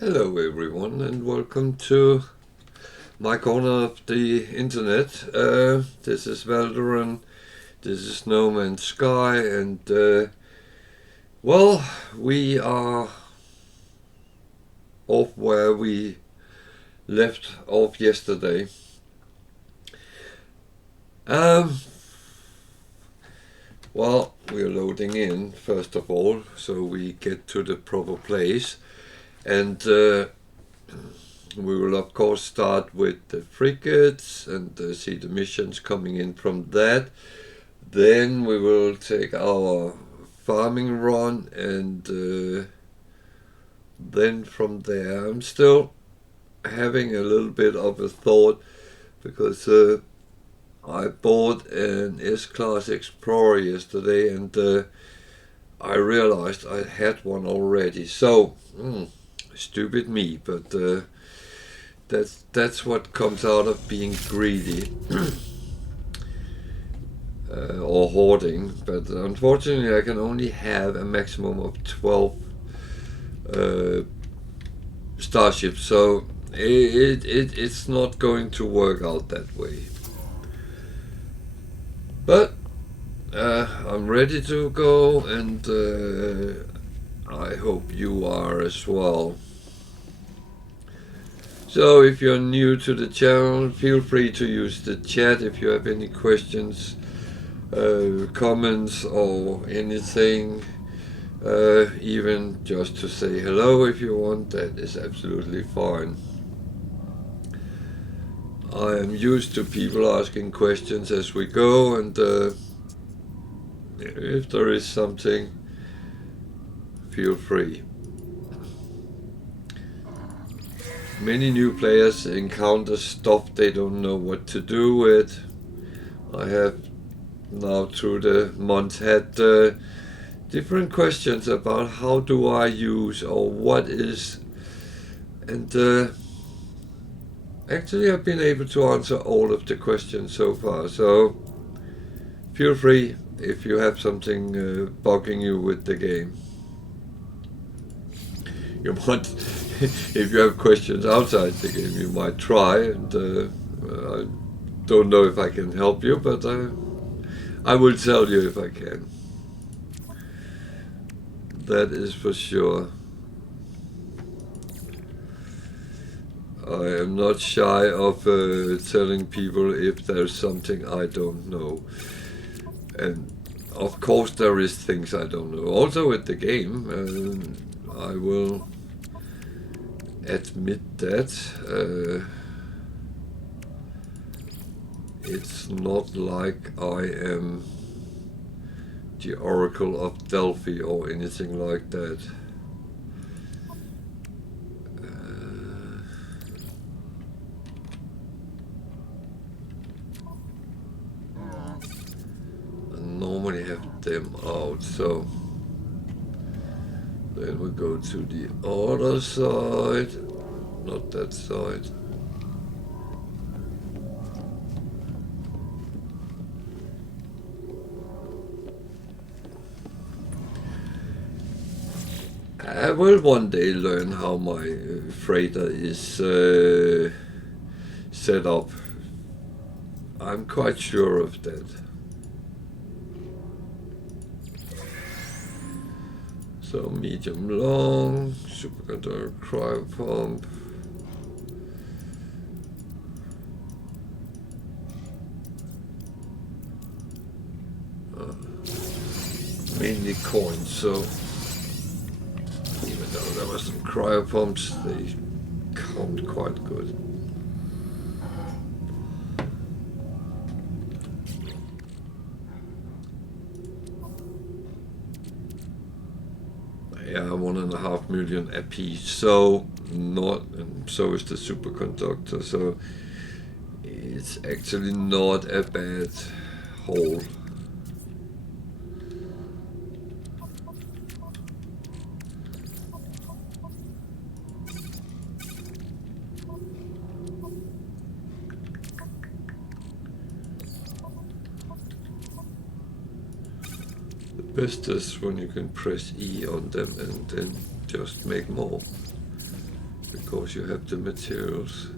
Hello everyone and welcome to my corner of the internet. This is Valderan, this is No Man's Sky, and well, we are off where we left off yesterday. Well, we're loading in first of all, so we get to the proper place, and we will of course start with the frigates and see the missions coming in from that. Then we will take our farming run, and then from there I'm still having a little bit of a thought, because I bought an S-Class Explorer yesterday, and I realized I had one already. So, stupid me, but that's what comes out of being greedy or hoarding. But unfortunately, I can only have a maximum of 12 starships, so it's not going to work out that way. But I'm ready to go, and I hope you are as well. So if you're new to the channel, feel free to use the chat if you have any questions, comments or anything. Even just to say hello if you want, that is absolutely fine. I am used to people asking questions as we go, and if there is something, feel free. Many new players encounter stuff they don't know what to do with. I have now through the months had different questions about how do I use or what is, and actually I've been able to answer all of the questions so far, so feel free if you have something bugging you with the game. You might, if you have questions outside the game, you might try, and I don't know if I can help you, but I will tell you if I can. That is for sure. I am not shy of telling people if there's something I don't know. And of course there is things I don't know. Also with the game, I will admit that it's not like I am the Oracle of Delphi or anything like that. I normally have them out, so then we go to the other side, not that side. I will one day learn how my freighter is set up. I'm quite sure of that. So medium long, superconductor, cryo pump. Mainly coins, so even though there were some cryo pumps, they count quite good. Yeah, 1.5 million a piece, so not, and so is the superconductor, so it's actually not a bad haul. Best is when you can press E on them and then just make more. because you have the materials.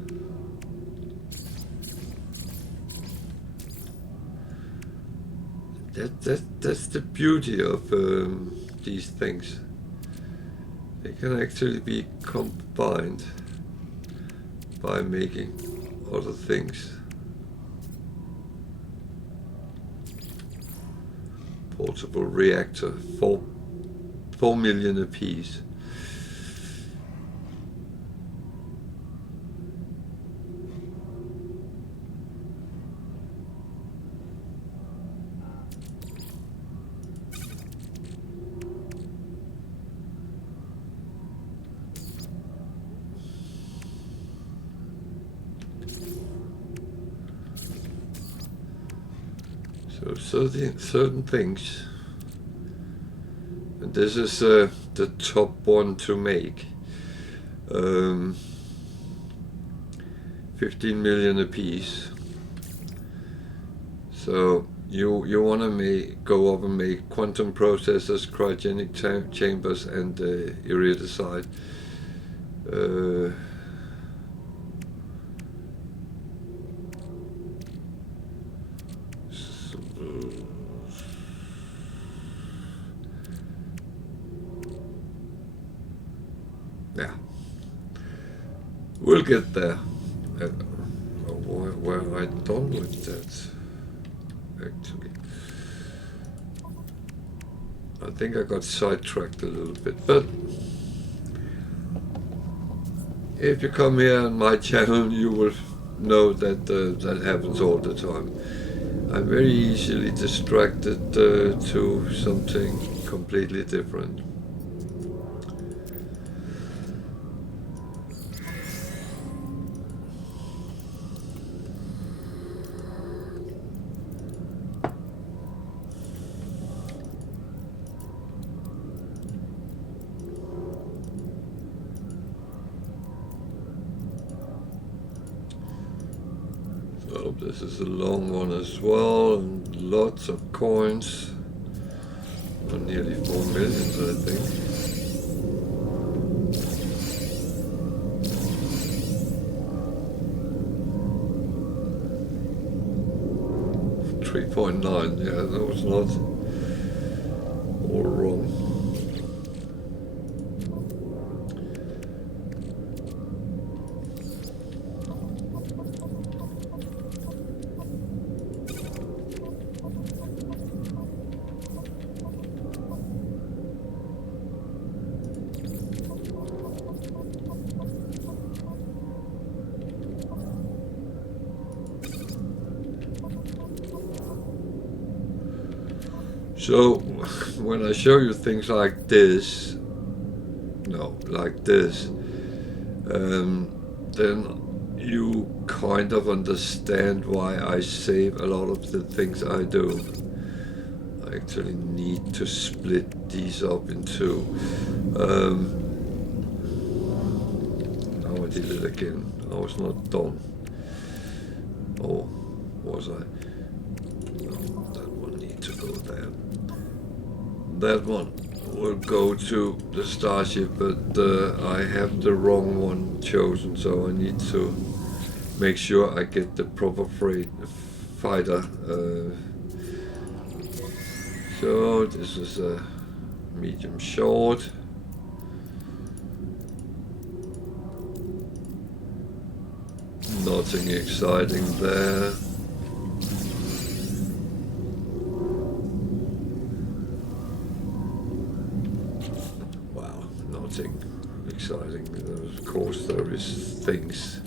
That's the beauty of these things. They can actually be combined by making other things. Portable reactor, 4 million apiece. So certain things, and this is the top one to make. 15 million apiece. So you want to go up and make quantum processors, cryogenic chambers, and iridescent. Yeah, we'll get there. Where I done with that? Actually, I think I got sidetracked a little bit, but if you come here on my channel, you will know that that happens all the time. I'm very easily distracted to something completely different. So this is a long one as well, and lots of coins. Nearly 4 million, I think. 3.9, yeah, that was not all wrong. So when I show you things like this, then you kind of understand why I save a lot of the things I do. I actually need to split these up in two. Now I did it again. I was not done. Or was I? No, that one needs to go there. That one will go to the starship, but I have the wrong one chosen, so I need to make sure I get the proper fighter. So this is a medium short. Nothing exciting there. Exciting. Of course, there is things.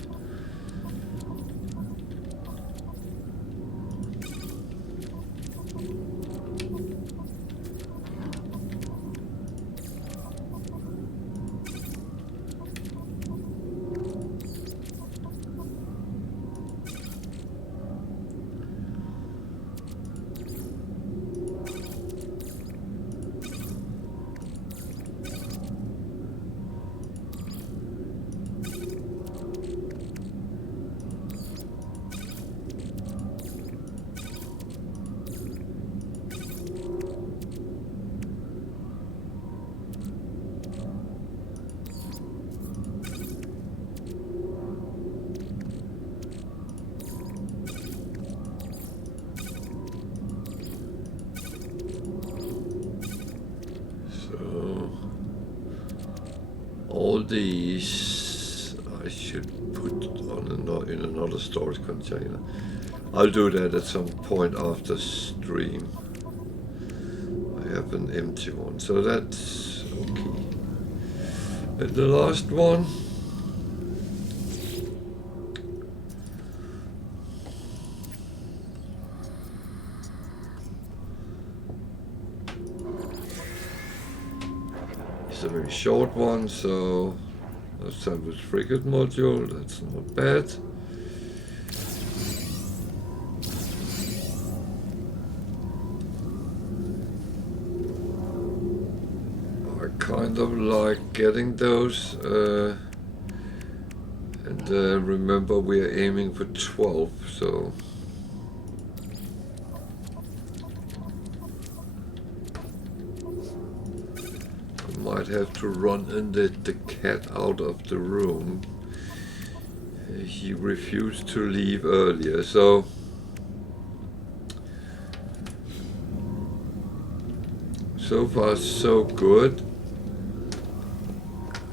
all these I should put on in another storage container. I'll do that at some point after stream. I have an empty one, so that's okay. And the last one. It's a very short one, so let's start with frigate module. That's not bad. I kind of like getting those, and remember we are aiming for 12, so I might have to run and let the cat out of the room. He refused to leave earlier, so far so good.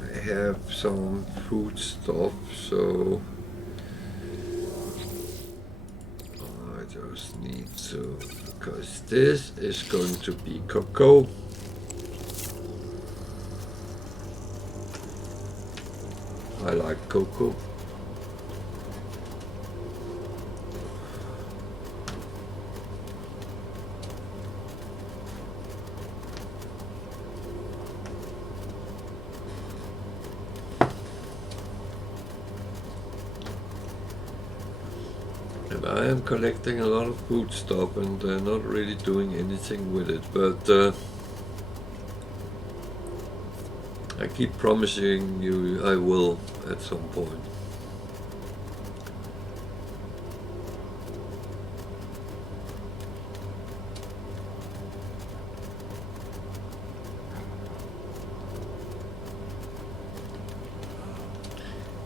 I have some food stuff, so I just need to, because this is going to be cocoa. I like cocoa. And I am collecting a lot of food stuff and not really doing anything with it, but I keep promising you I will at some point.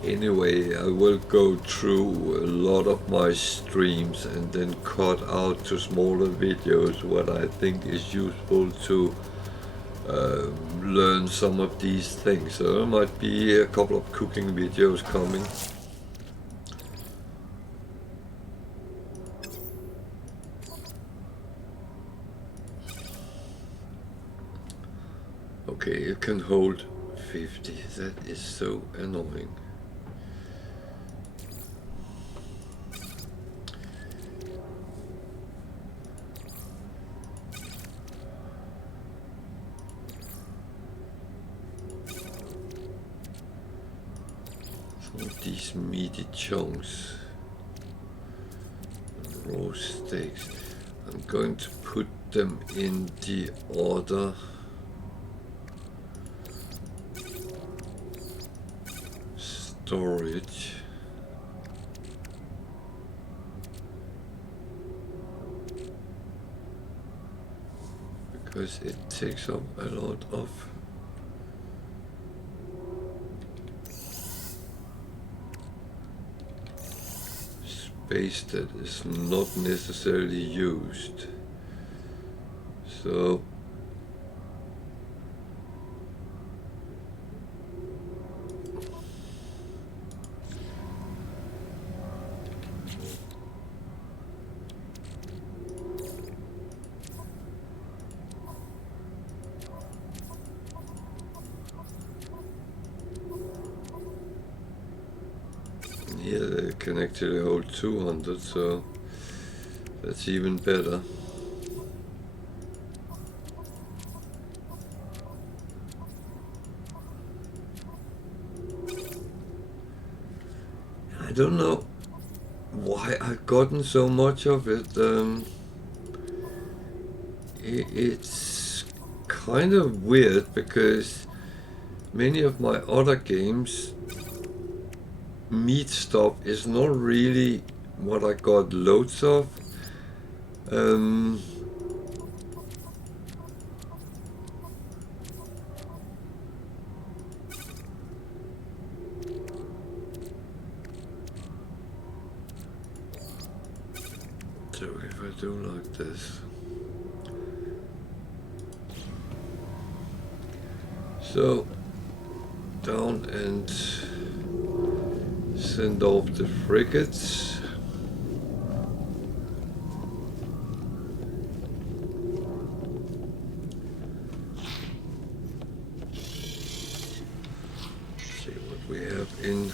Anyway, I will go through a lot of my streams and then cut out to smaller videos what I think is useful to learn some of these things. So there might be a couple of cooking videos coming. Okay, you can hold 50. That is so annoying. These meaty chunks, raw steaks, I'm going to put them in the other storage. Because it takes up a lot of space that is not necessarily used. So yeah, they can actually hold 200, so that's even better. I don't know why I've gotten so much of it. It's kind of weird because many of my other games, meat stuff is not really what I got loads of. So if I do like this, so down and send off the frigates. See what we have in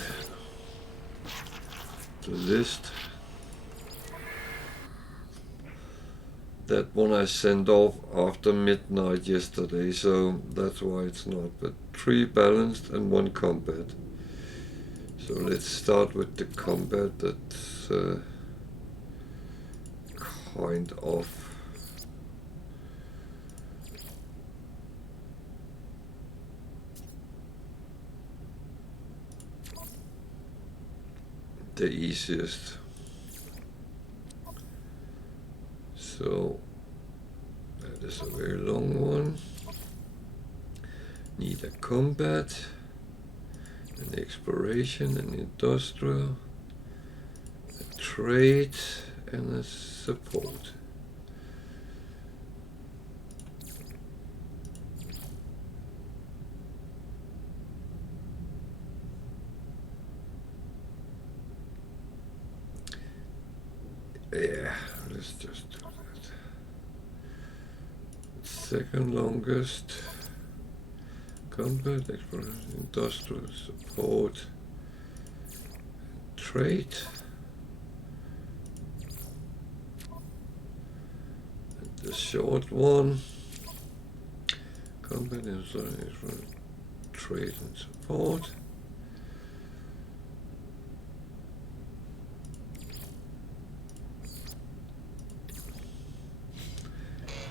the list. That one I sent off after midnight yesterday, so that's why it's not. But 3 balanced and 1 combat. So let's start with the combat. That's kind of the easiest. So that is a very long one. Need a combat, an exploration, an industrial, a trade, and a support. Yeah, let's just do that. Second longest. Combat, exploration, industrial, support, trade. And the short one. Combat, industrial, trade and support.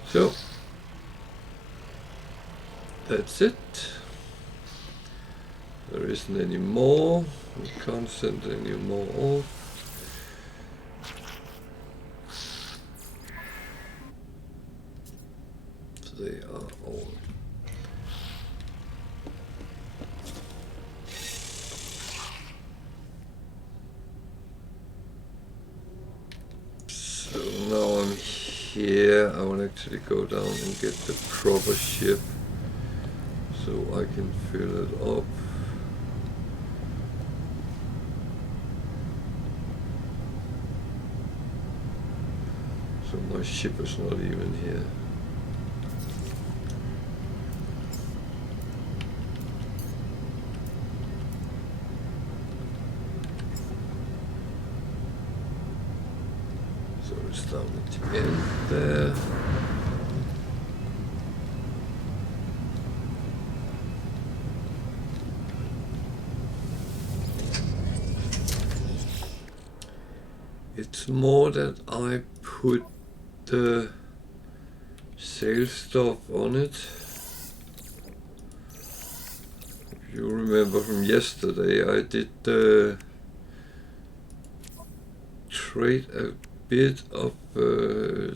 So that's it. There isn't any more. We can't send any more off. They are all. So now I'm here. I will actually go down and get the proper ship so I can fill it up. So my ship is not even here. So it's down at the end there. It's more that I put the sail stuff on it. If you remember from yesterday, I did trade a bit of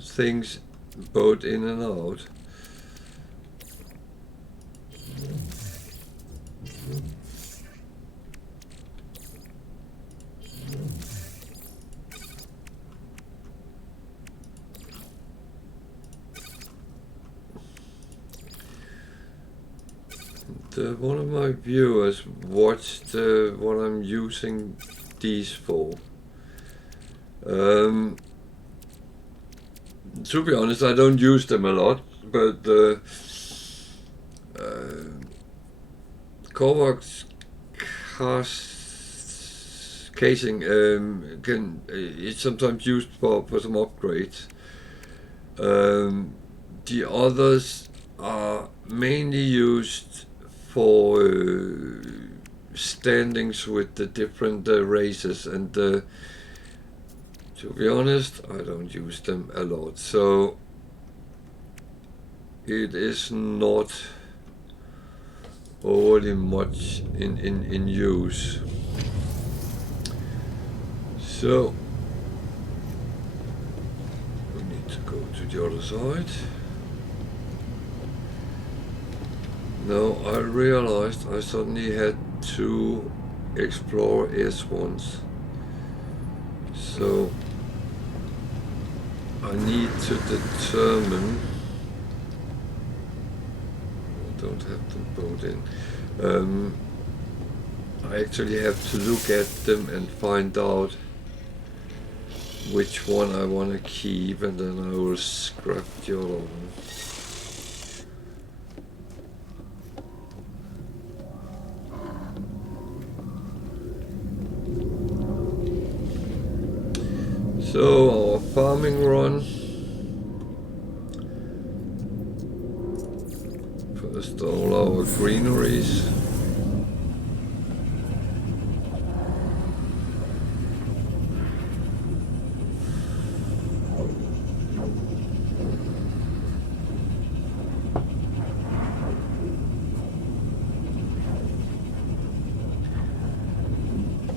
things both in and out. One of my viewers watched what I'm using these for. To be honest, I don't use them a lot, but Korvac's casing it's sometimes used for some upgrades. The others are mainly used for standings with the different races, and to be honest, I don't use them a lot, so it is not overly much in use. So we need to go to the other side. Now I realized I suddenly had 2 Explorer S1s, so I need to determine. I don't have them both in. I actually have to look at them and find out which one I want to keep, and then I will scrap the other one. So our farming run. First all our greeneries.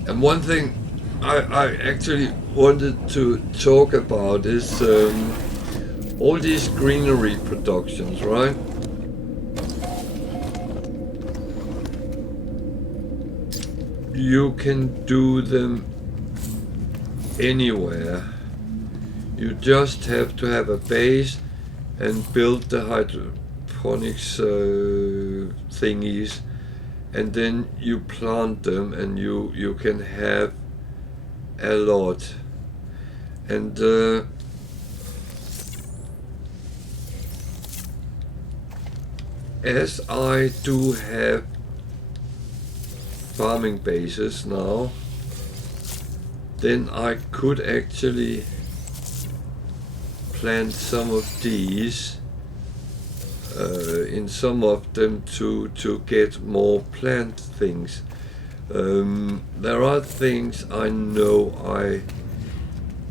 And one thing I actually wanted to talk about is all these greenery productions, right? You can do them anywhere. You just have to have a base and build the hydroponics thingies, and then you plant them, and you can have a lot. And as I do have farming bases now, then I could actually plant some of these in some of them to get more plant things. There are things I know I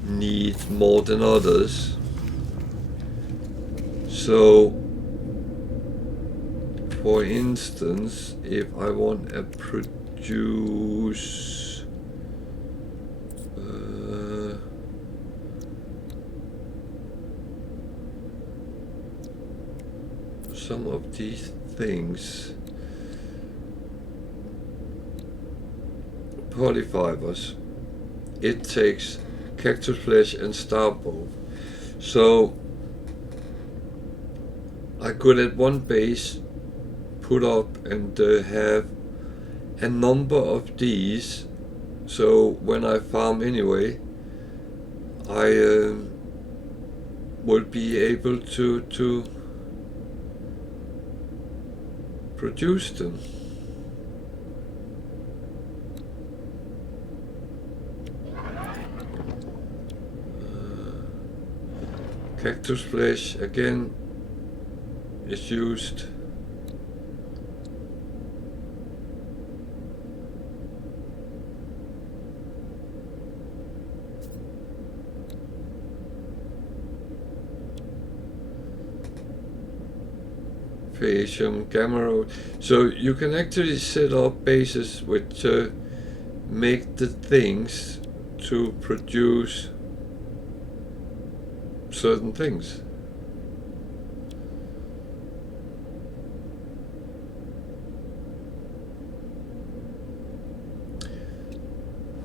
need more than others. So, for instance, if I want to produce some of these things, polyfibers, it takes cactus flesh and star bulb. So I could at one base put up and have a number of these, so when I farm anyway, I will be able to produce them. Cactus flesh again is used. Ickjamatew. So you can actually set up bases which make the things to produce certain things.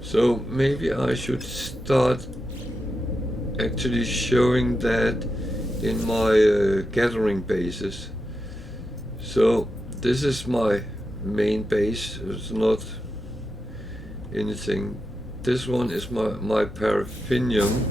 So maybe I should start actually showing that in my gathering bases. So this is my main base. It's not anything. This one is my paraffinium.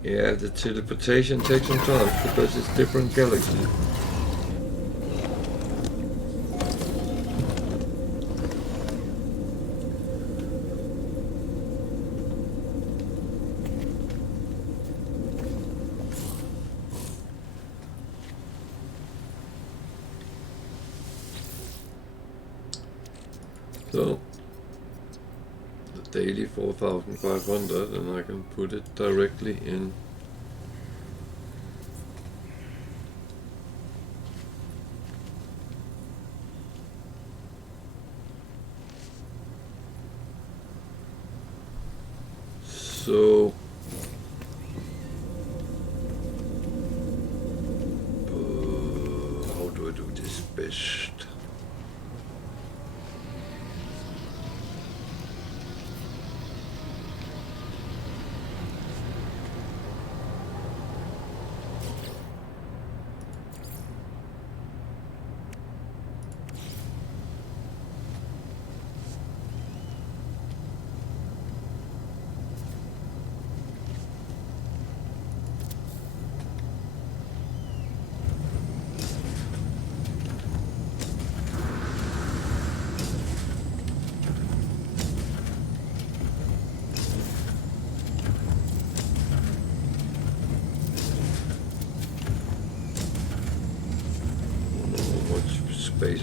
Yeah, the teleportation takes some time because it's different galaxy. So the daily 4,500, and I can put it directly in. So how do I do this best?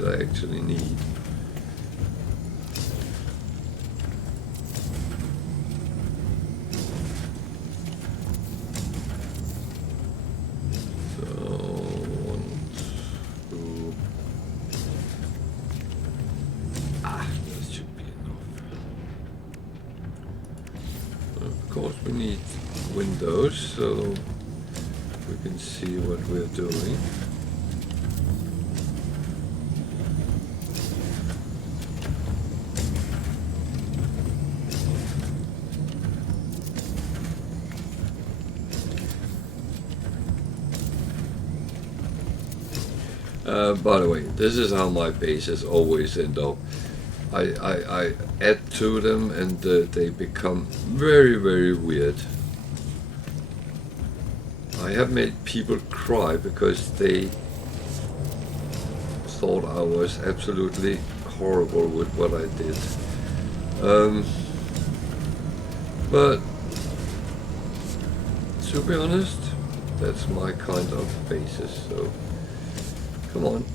I actually need. We need windows so we can see what we're doing. By the way, this is how my bases always end up. I add to them and they become very, very weird. I have made people cry because they thought I was absolutely horrible with what I did. But to be honest, that's my kind of basis, so come on.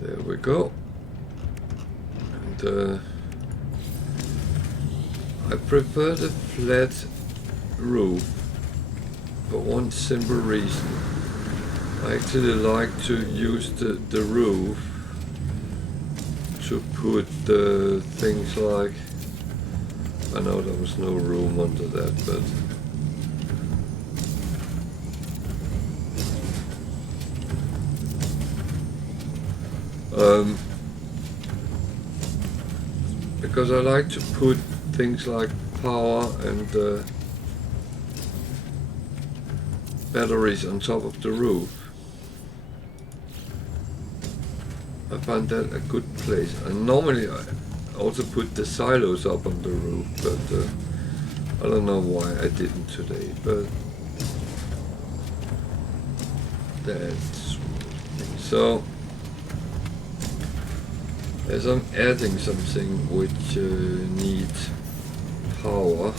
There we go. And I prefer the flat roof for one simple reason. I actually like to use the roof to put things like, I know there was no room under that, but because I like to put things like power and batteries on top of the roof. I find that a good place. And normally I also put the silos up on the roof, but I don't know why I didn't today, but that's so. As I'm adding something which needs power,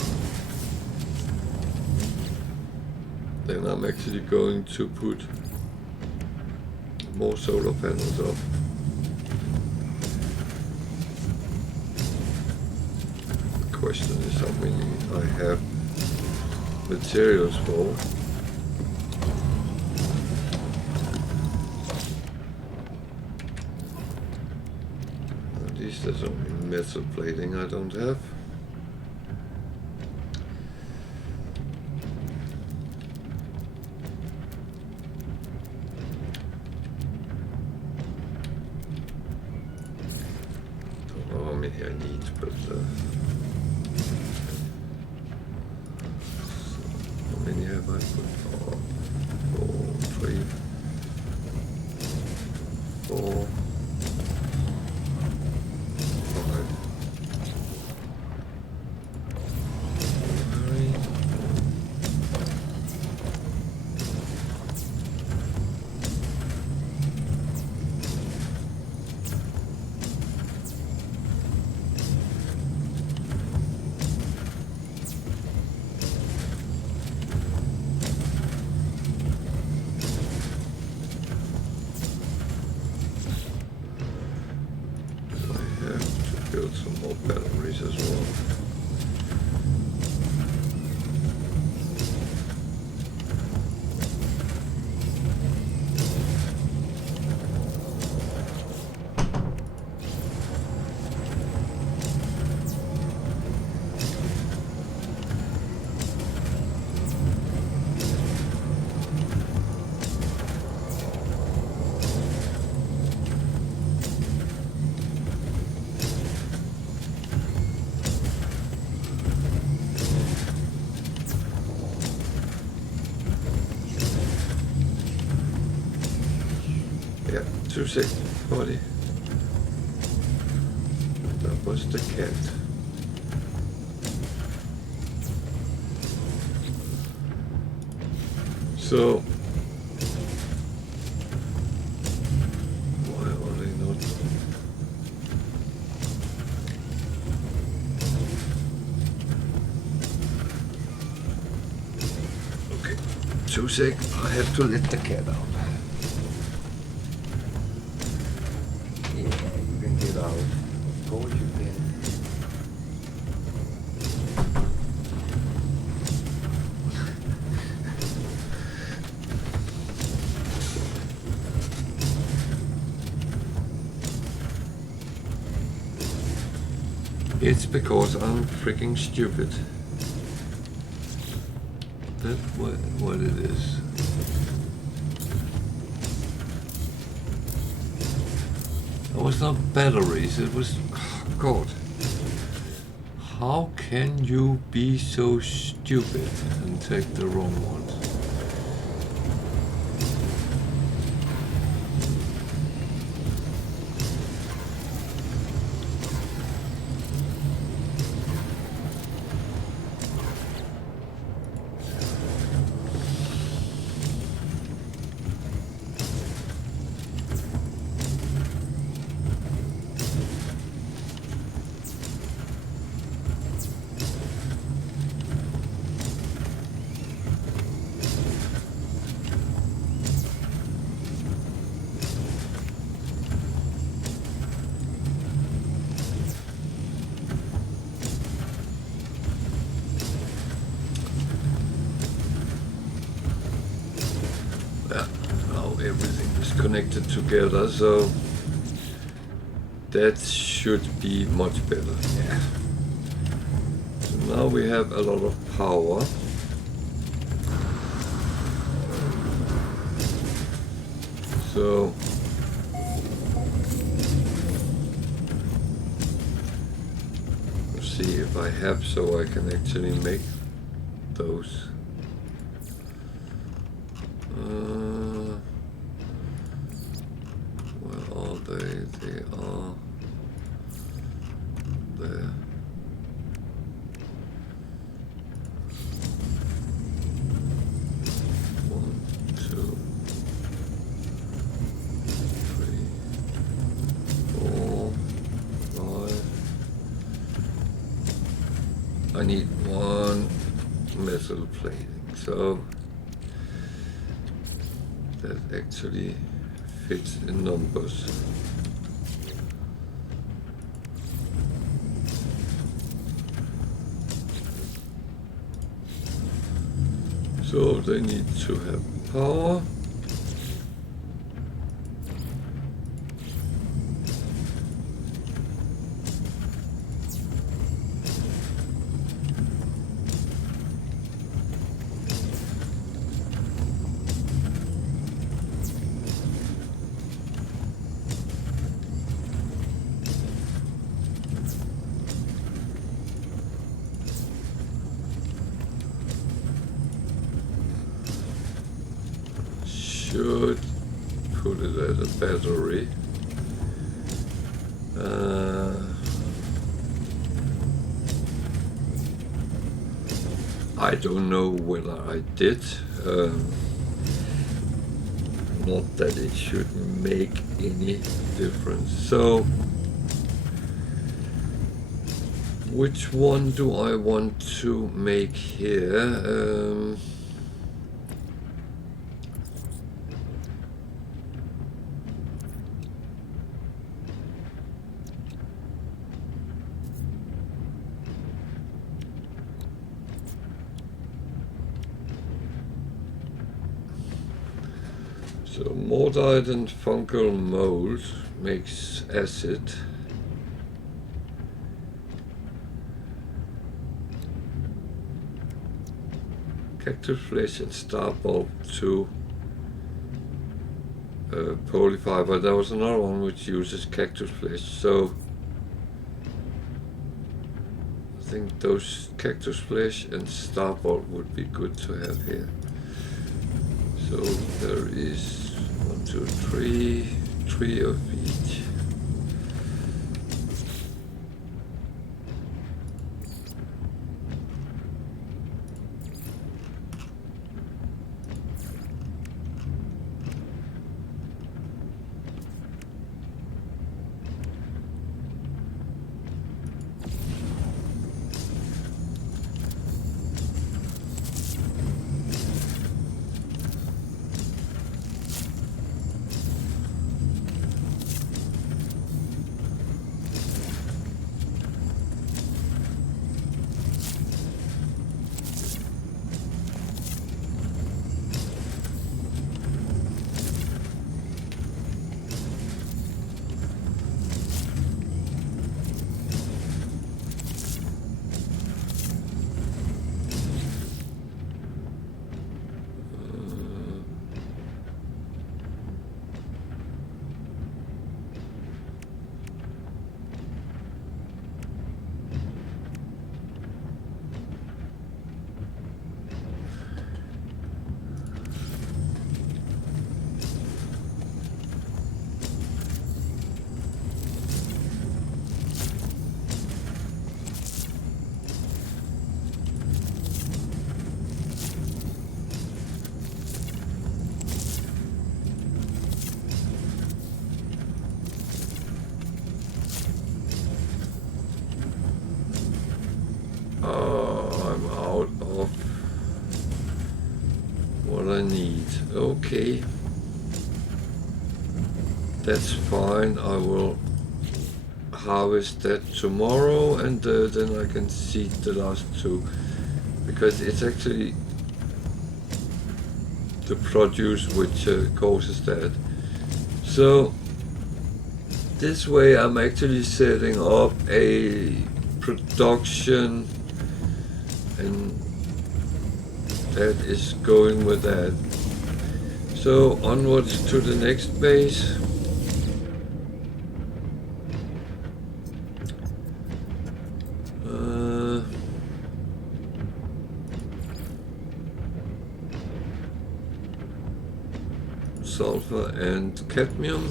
then I'm actually going to put more solar panels up. The question is how many I have materials for. There's only metal plating I don't have. Don't know how many I need, but how many have I put? 4, 3, 4. Build some more batteries as well. Yeah, 260, 40. That was the cat. So why are they not? Okay, 2 seconds. I have to let the cat out. Yeah, you can get out. Of course you can. It's because I'm freaking stupid. That's what it is. It was not batteries, it was... Oh God. How can you be so stupid and take the wrong ones? Everything is connected together, so that should be much better. Yeah. So now we have a lot of power. So let's see if I have, so I can actually make those. Where are they? They are there. One, two, three, four, five. I need one metal plating, so that actually fits in numbers. So they need to have power. Should put it at a battery. I don't know whether I did. Not that it should make any difference. So, which one do I want to make here? So mortite and fungal mold makes acid. Cactus flesh and star bulb to polyfiber. There was another one which uses cactus flesh, so I think those cactus flesh and star bulb would be good to have here. So there is 1, 2, 3, 3 of each. need. Okay. That's fine. I will harvest that tomorrow, and then I can seed the last two, because it's actually the produce which causes that. So this way I'm actually setting up a production, and that is going with that. So onwards to the next base. Sulfur and cadmium.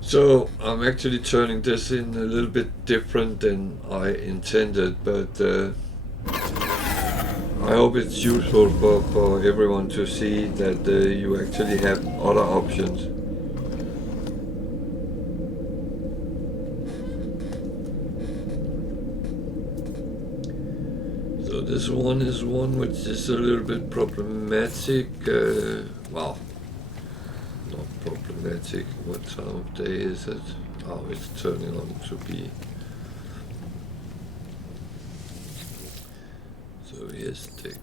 So I'm actually turning this in a little bit different than I intended, but I hope it's useful for everyone to see that you actually have other options. So this one is one which is a little bit problematic. Well, not problematic. What time of day is it? Oh, it's turning on to be. So here's the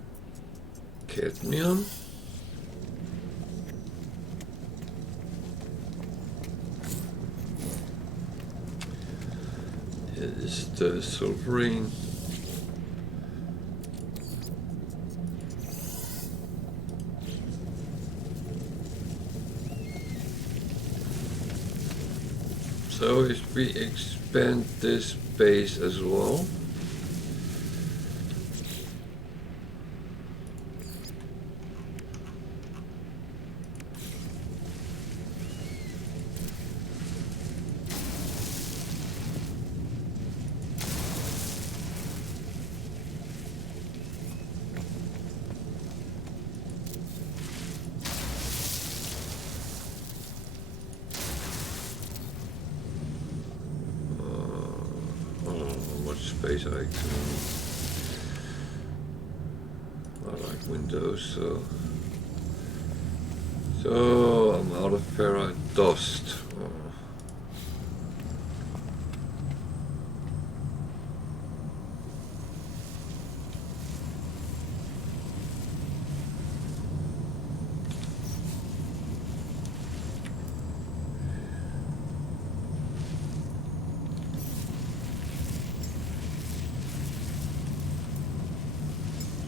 cadmium. Here is the sulfurine. So if we expand this base as well, space I like Windows, so I'm out of ferrite dust.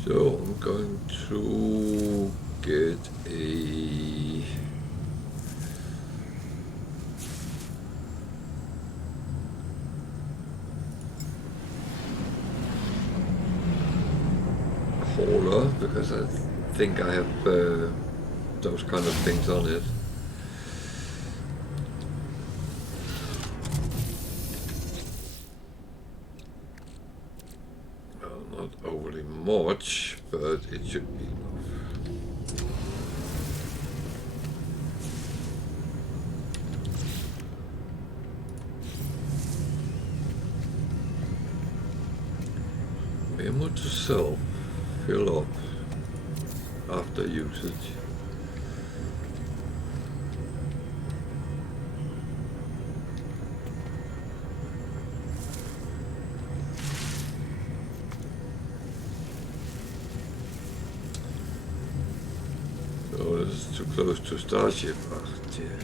So I'm going to get a hauler, because I think I have those kind of things on it. Not overly much, but it should be enough. Memo to self, fill up after usage. Oh, this is too close to Starship. Oh, dear.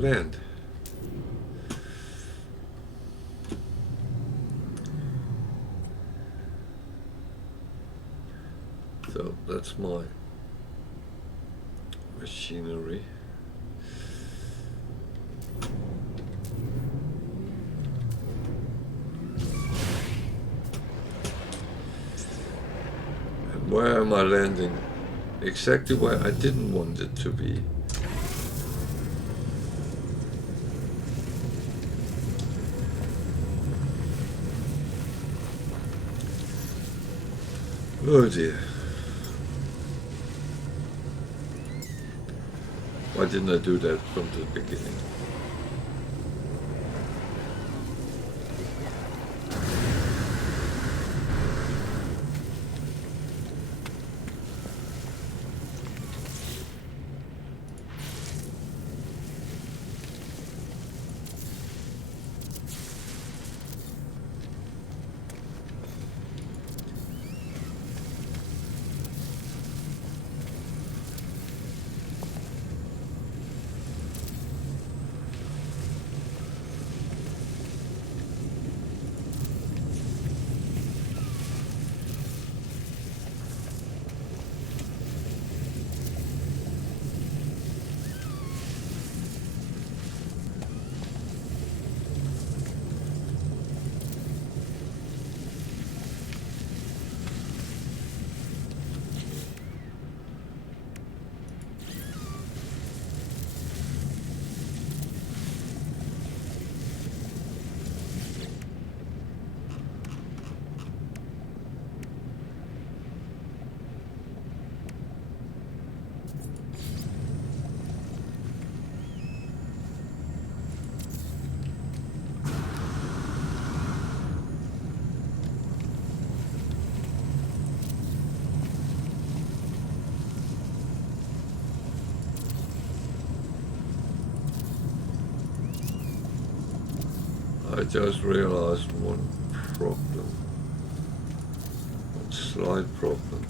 land. So that's my machinery. And where am I landing? Exactly where I didn't want it to be. Oh dear. Why didn't I do that from the beginning? I just realized one problem, one slight problem.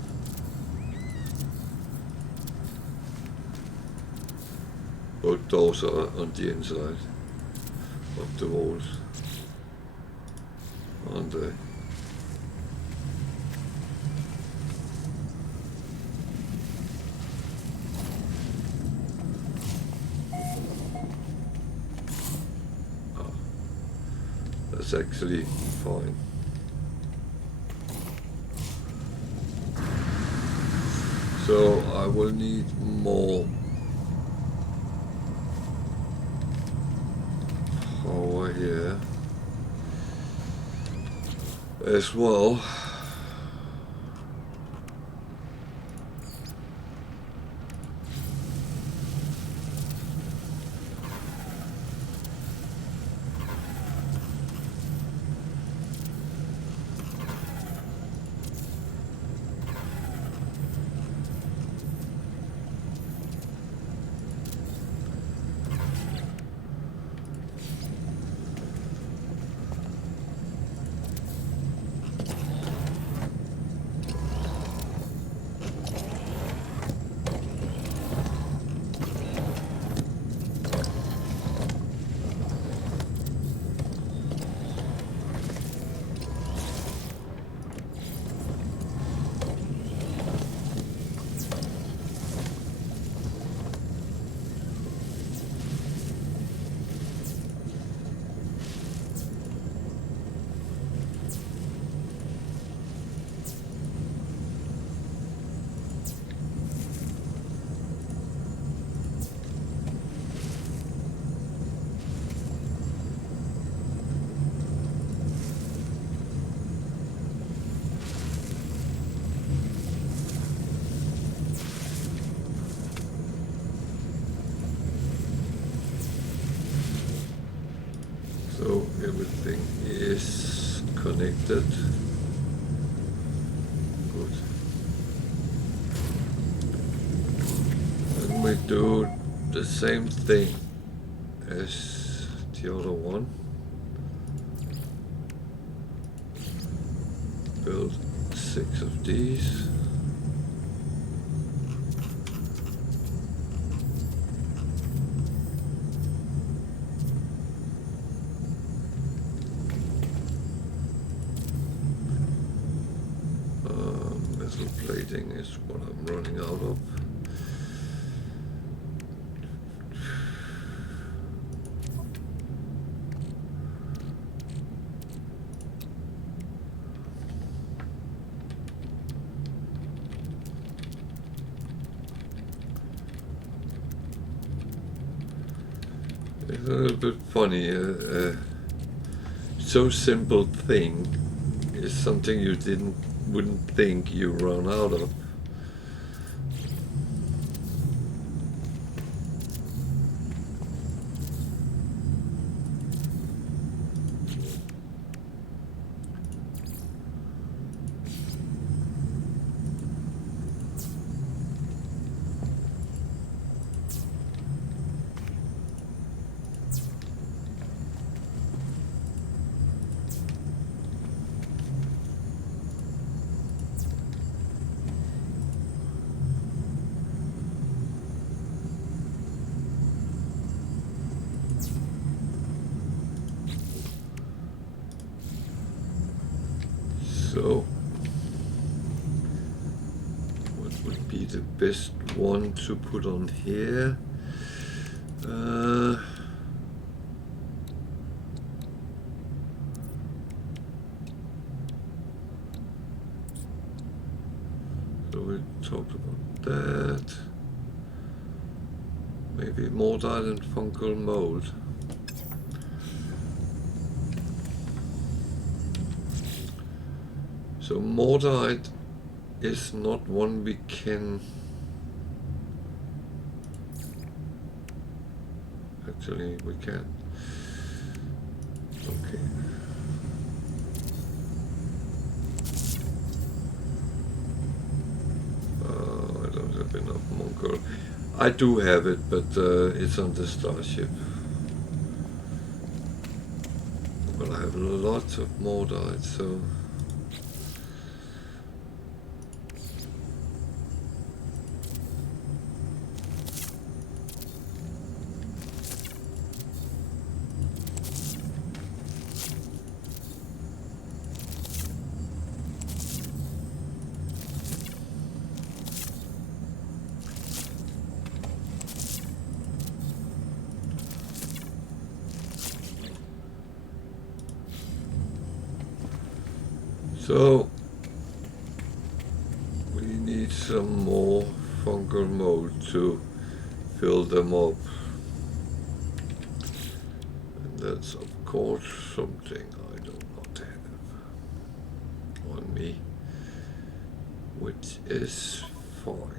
Both doors are on the inside of the walls, aren't they? That's actually fine. So I will need more power here as well. So everything is connected. Good. And we do the same thing as the other one. Build 6 of these. what I'm running out of. It's a little bit funny. So simple thing is something you wouldn't think you run out of. So, what would be the best one to put on here? So we talked about that. Maybe mortite and fungal mold. So mortite is not one we can actually we can. Okay. I don't have enough mongrel. I do have it, but it's on the starship. But I have lots of mortite, so. So we need some more fungal mold to fill them up, and that's of course something I do not have on me, which is fine.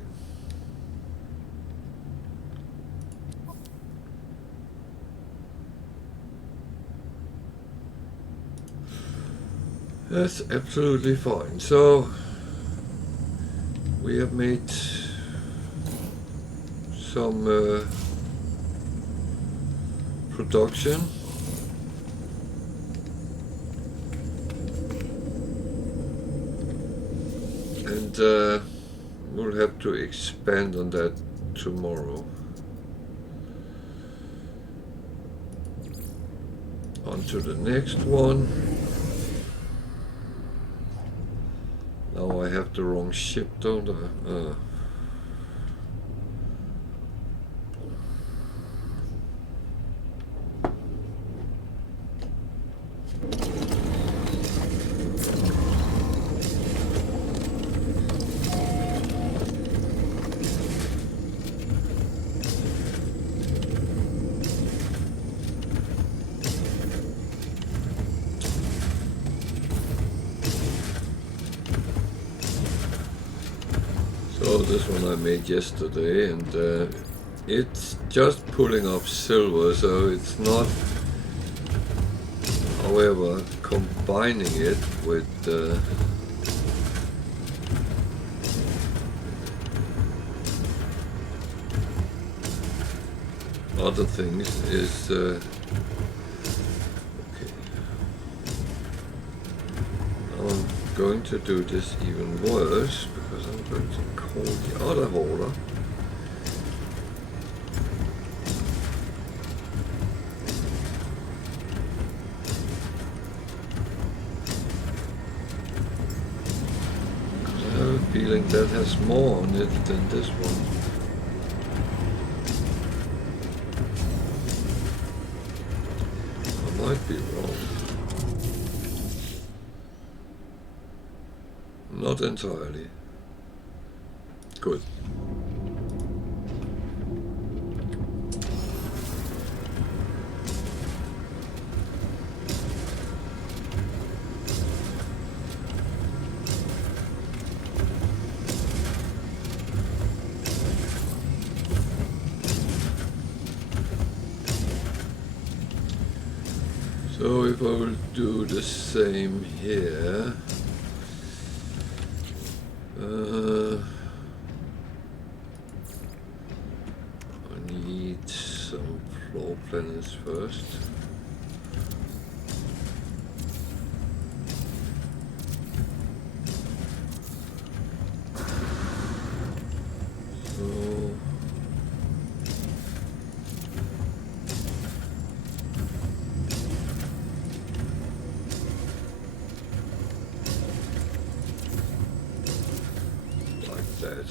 That's absolutely fine. So we have made some production, and we'll have to expand on that tomorrow. On to the next one. Now I have the wrong ship, don't I? So this one I made yesterday, and it's just pulling up silver, so it's not, however, combining it with other things is okay. Now I'm going to do this even worse, because I'm going to call the other holder. Because I have a feeling think that has more on it than this one. I might be wrong. Not entirely. Good. So if I will do the same here, I need some floor planners first.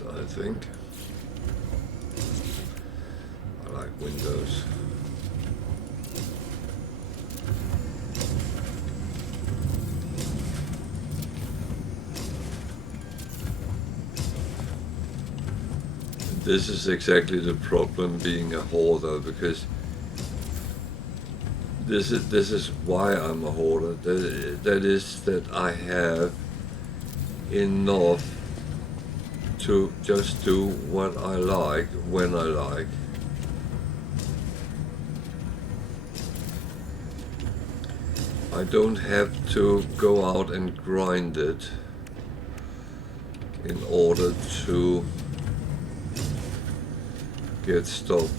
I think. I like windows. This is exactly the problem being a hoarder, because this is why I'm a hoarder. That is that I have enough to just do what I like when I like. I don't have to go out and grind it in order to get stuff.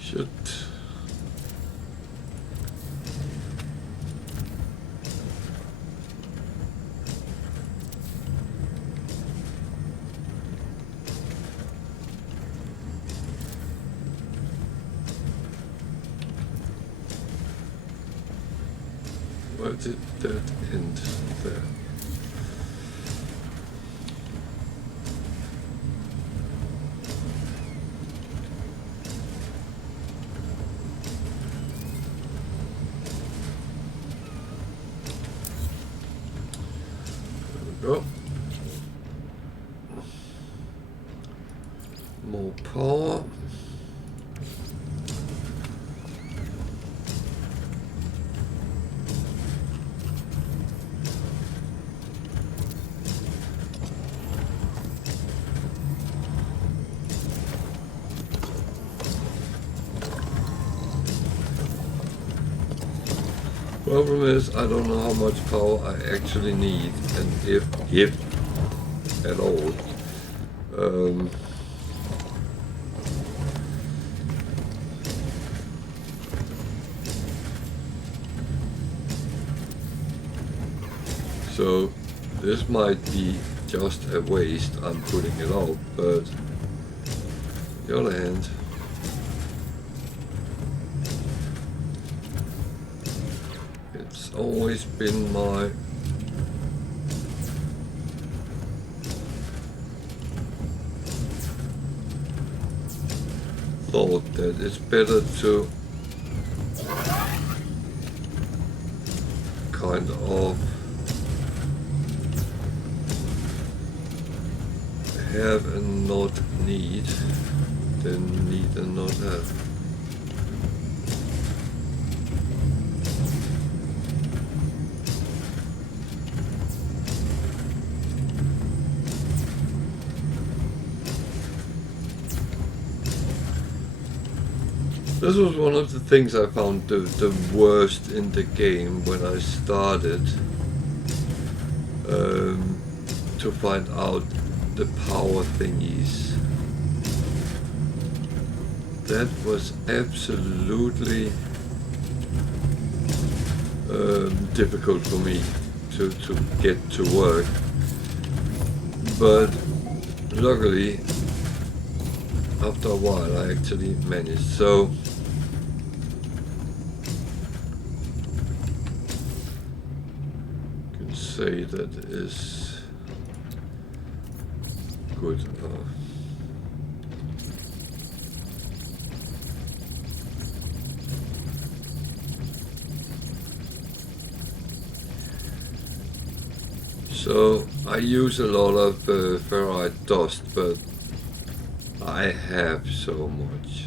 Should where did that end there? Go. More power. Problem is, I don't know how much power I actually need, and if at all. So this might be just a waste, I'm putting it out, but on the other hand, it's always been my thought that it's better to kind of have and not need than need and not have. This was one of the things I found the worst in the game when I started to find out the power thingies. That was absolutely difficult for me to get to work, but luckily after a while I actually managed. So you can say that is good enough. So I use a lot of ferrite dust, but I have so much.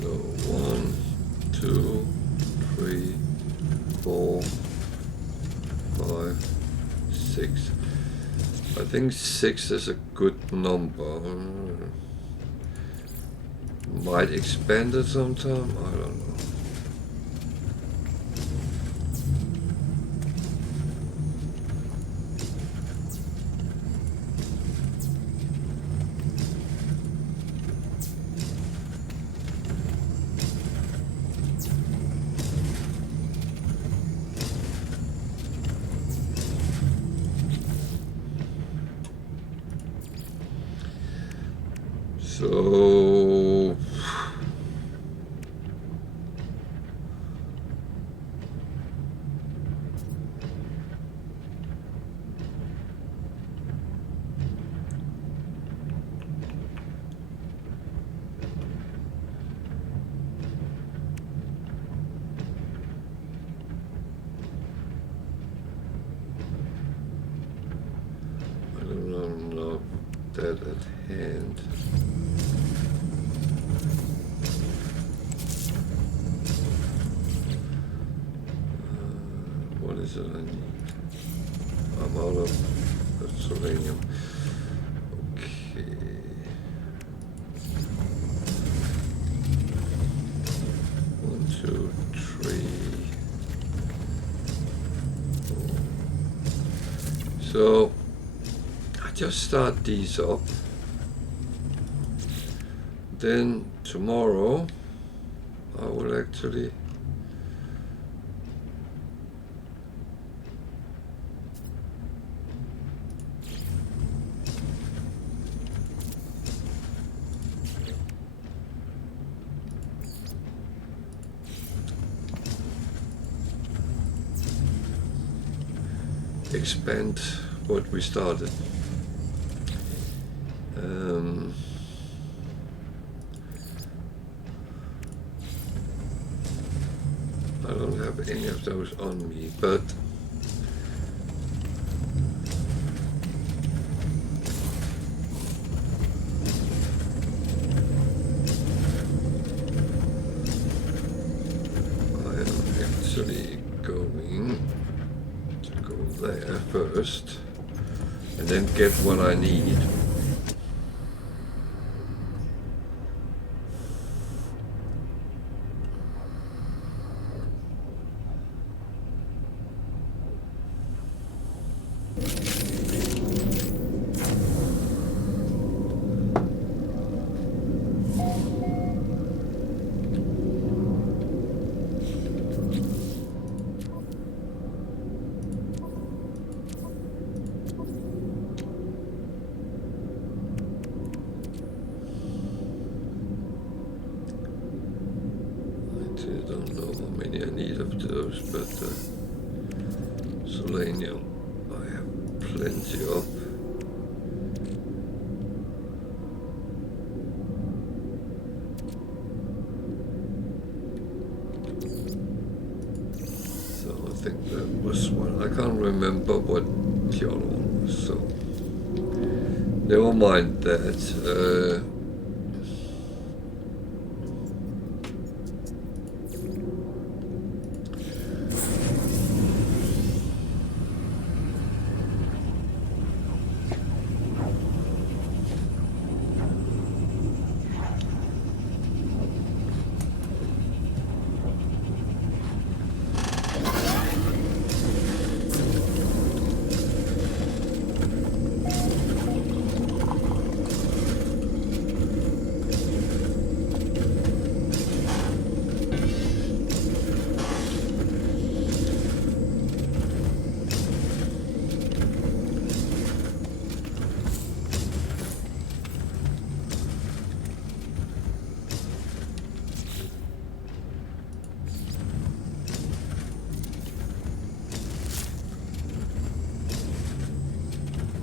So 1, 2, 3, 4, 5, 6. I think 6 is a good number. Might expand it sometime, I don't know. So I don't know that at hand. What is it I need? I'm out of selenium. Okay. One, two, three, four. So I just start these up. Then tomorrow I will actually expand what we started. I don't have any of those on me, but I am actually going to go there first and then get what I need. I don't know how many I need of those, but selenium I have plenty of. So I think that was one. I can't remember what the other one was, so never mind that.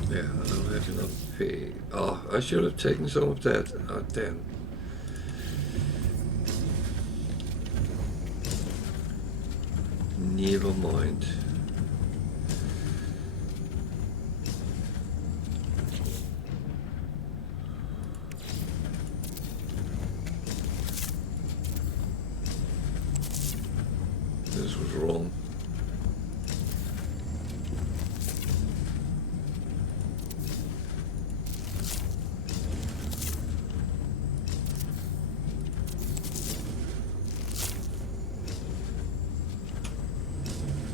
Yeah, I don't have enough pay. Oh, I should have taken some of that. Oh, damn. Never mind. This was wrong.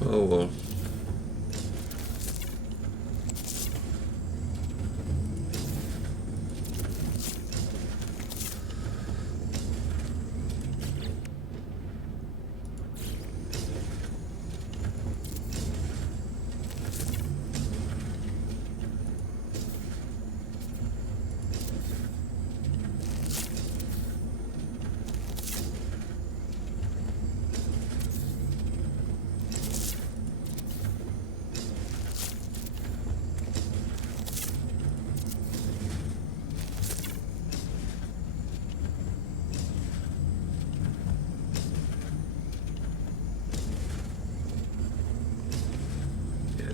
Oh well.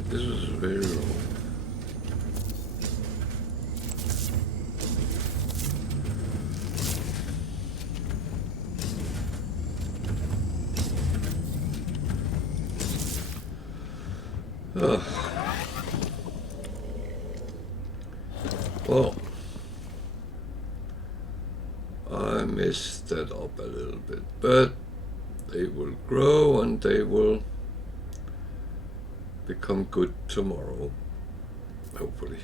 This was very wrong. Oh. Well, I messed that up a little bit, but they will grow and they will become good tomorrow, hopefully.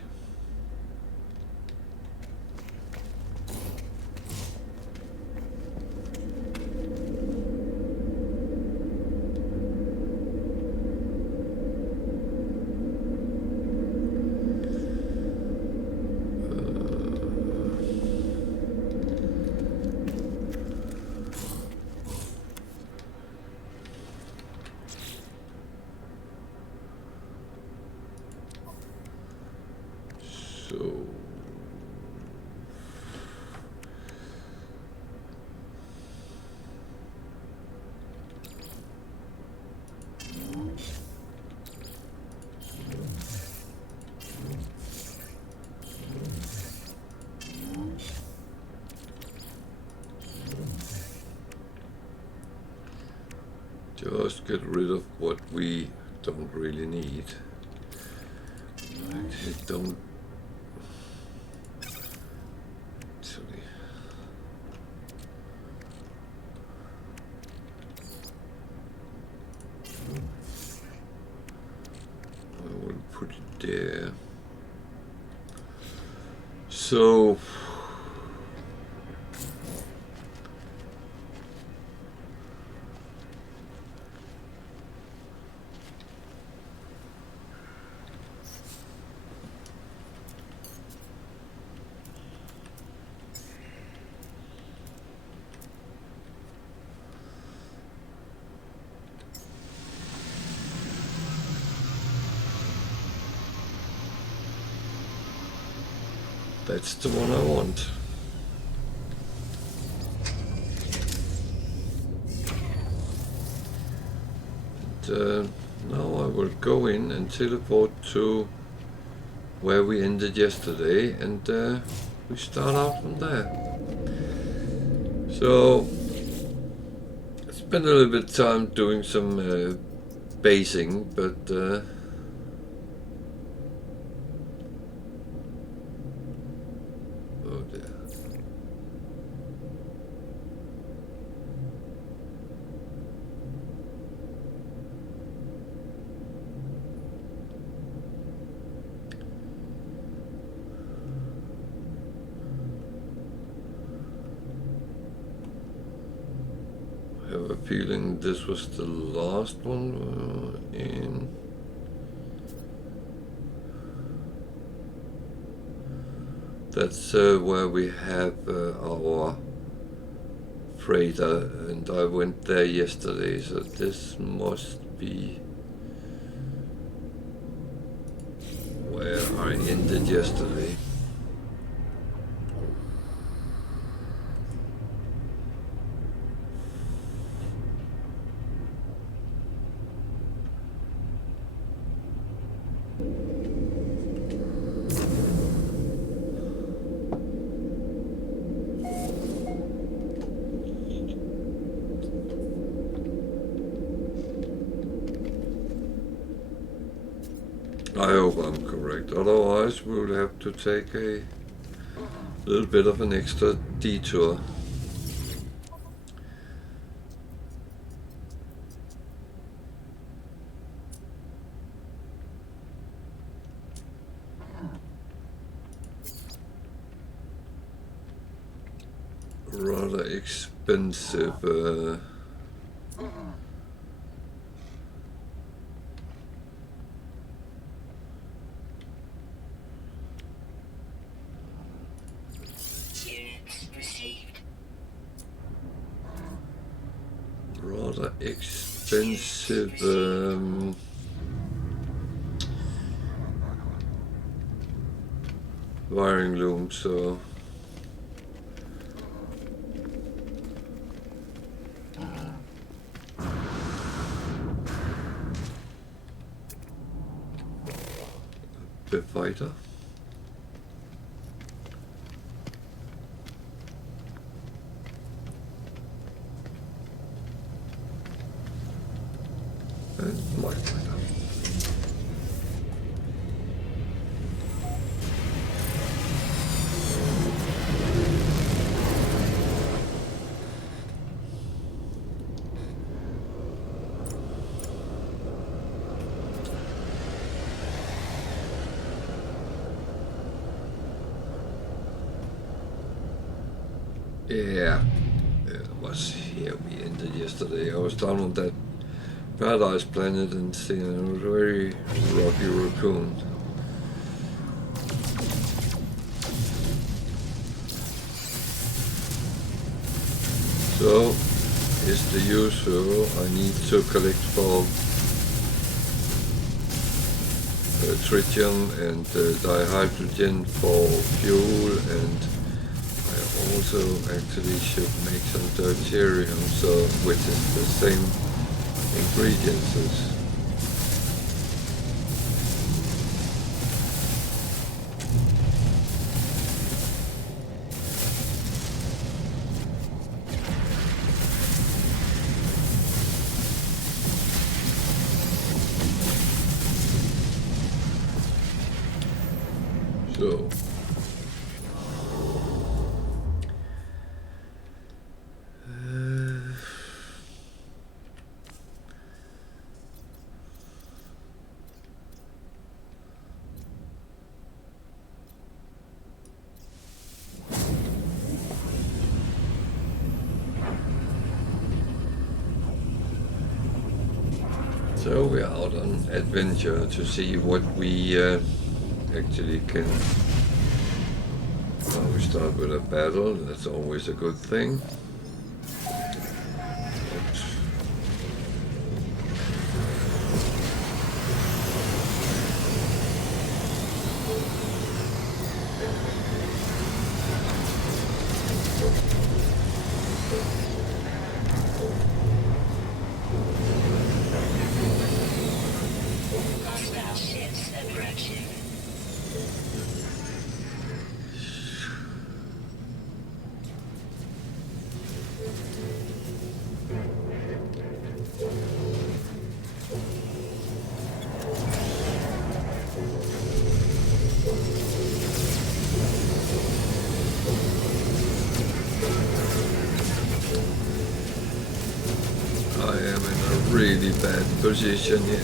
So just get rid of what we don't really need. Actually don't. Actually. I will put it there. So that's the one I want. And now I will go in and teleport to where we ended yesterday, and we start out from there. So spend a little bit of time doing some basing, but oh dear. I have a feeling this was the last one in. That's where we have our freighter, and I went there yesterday, so this must be where I ended yesterday. I hope I'm correct, otherwise we will have to take a little bit of an extra detour. Rather expensive wiring loom, so the fighter. And my fighter. Yeah, it was here we ended yesterday. I was down on that Paradise Planet and seeing a very rocky raccoon. So, it's the usual. I need to collect for tritium and dihydrogen for fuel, and I also actually should make some deuterium, so which is the same ingredients as so. So we're out on adventure to see what we actually can. Well, we start with a battle, that's always a good thing. I am in a really bad position here.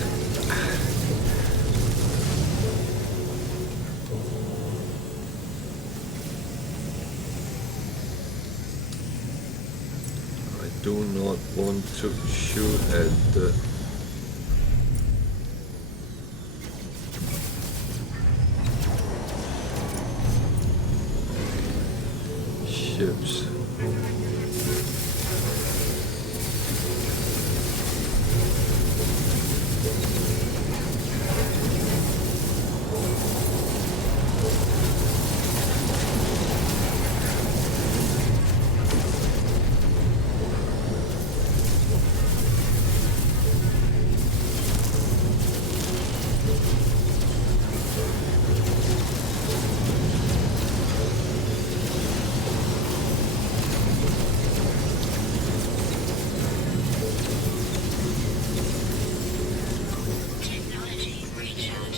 I do not want to shoot at the ships.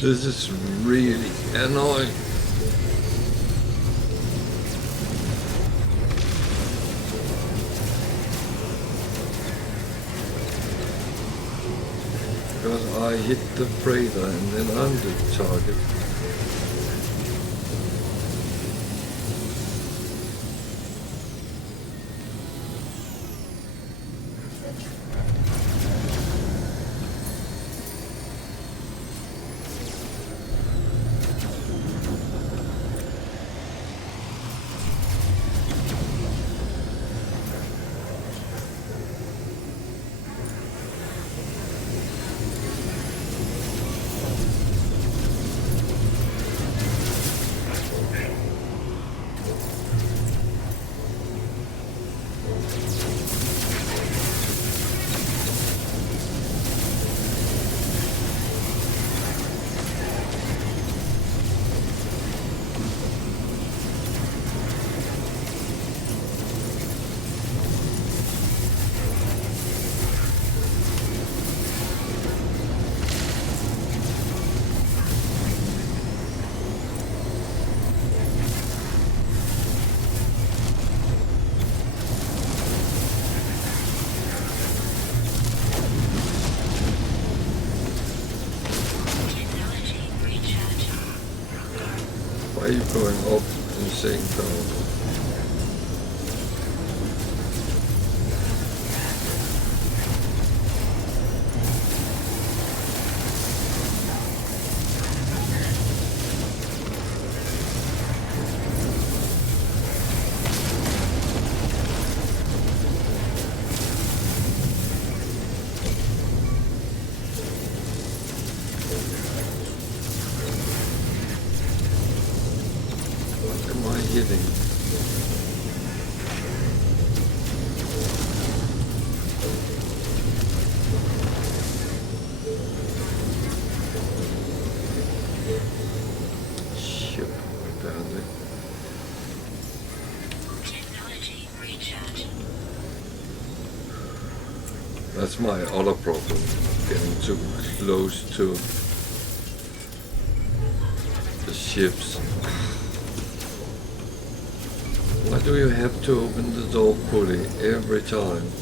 This is really annoying. Because I hit the freighter and then I'm the target. Why are you going up and saying down? Hitting. Shit, apparently. Technology recharge. That's my other problem, getting too close to the ships. Why do you have to open the door fully every time?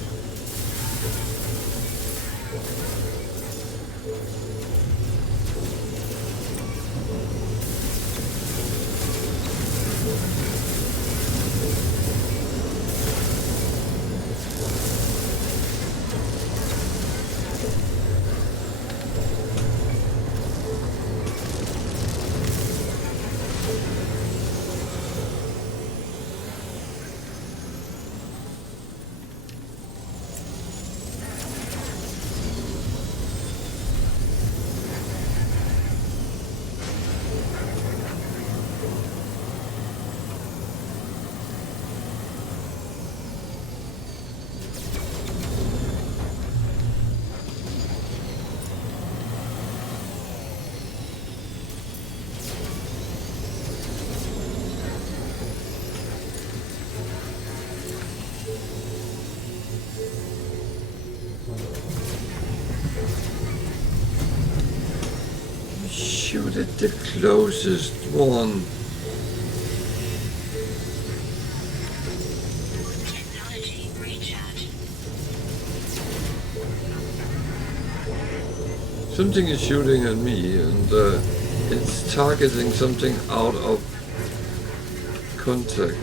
Shoot at the closest one. Technology recharge. Something is shooting at me and it's targeting something out of contact.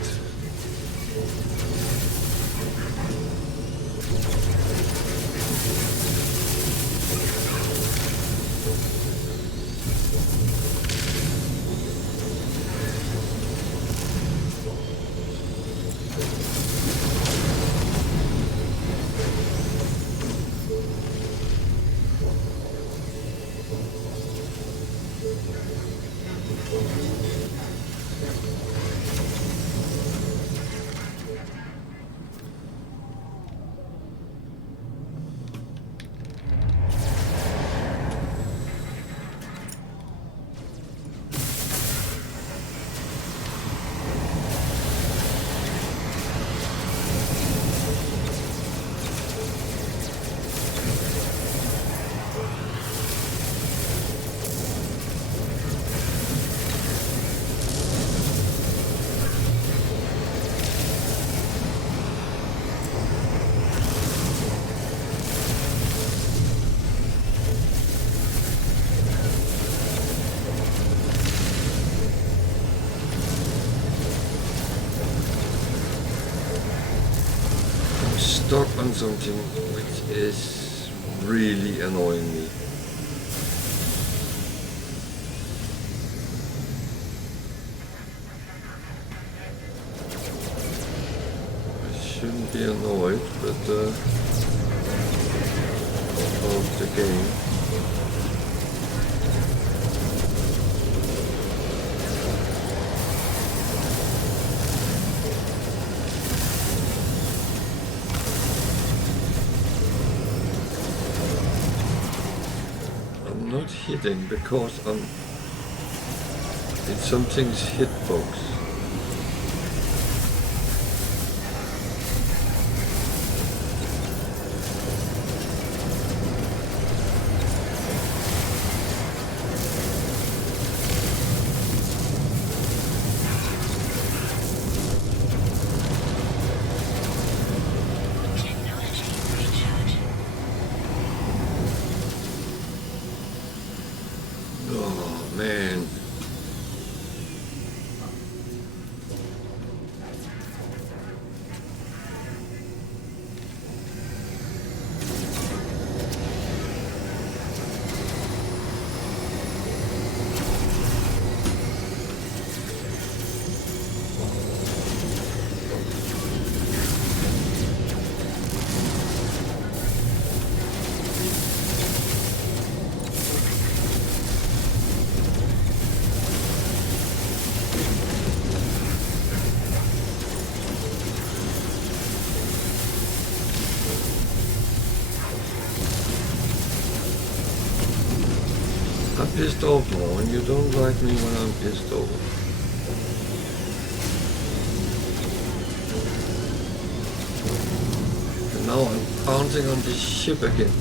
on something which is really annoying me. I shouldn't be annoyed, but part of the game. I'm not hitting because I'm in something's hitbox. Technology recharge. Oh man. I'm pissed off now, and you don't like me when I'm pissed off. And now I'm bouncing on this ship again.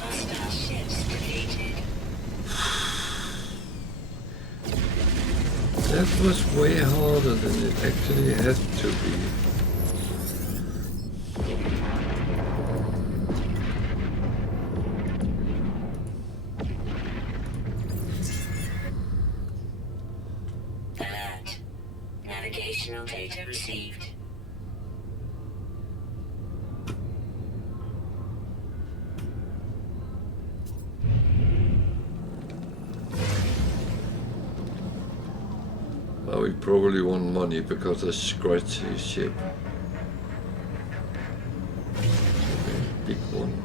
Hostile ships defeated. That was way harder than it actually had to be. Alert. Navigational data received. Now we probably want money because I scratched his ship. Big one.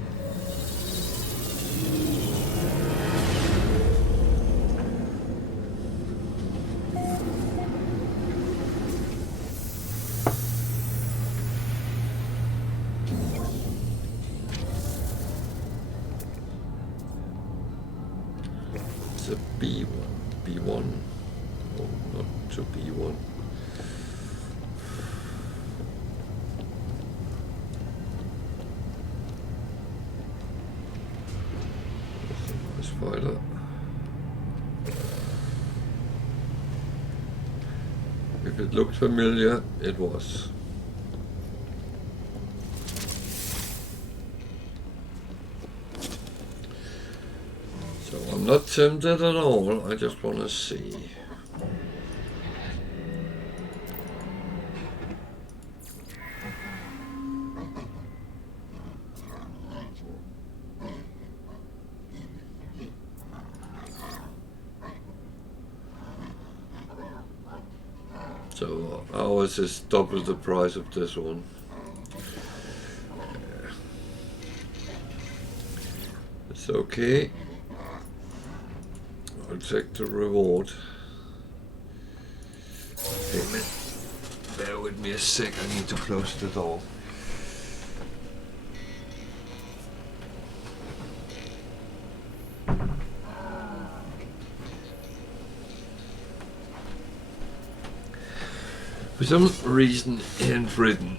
It's a B1. B1. Oh, not to B1. Nice fighter. If it looked familiar, it was. So I'm not tempted at all, I just want to see. So ours is double the price of this one. It's okay. I'll check the reward. Hey man, bear with me a sec, I need to close the door. For some reason in Britain,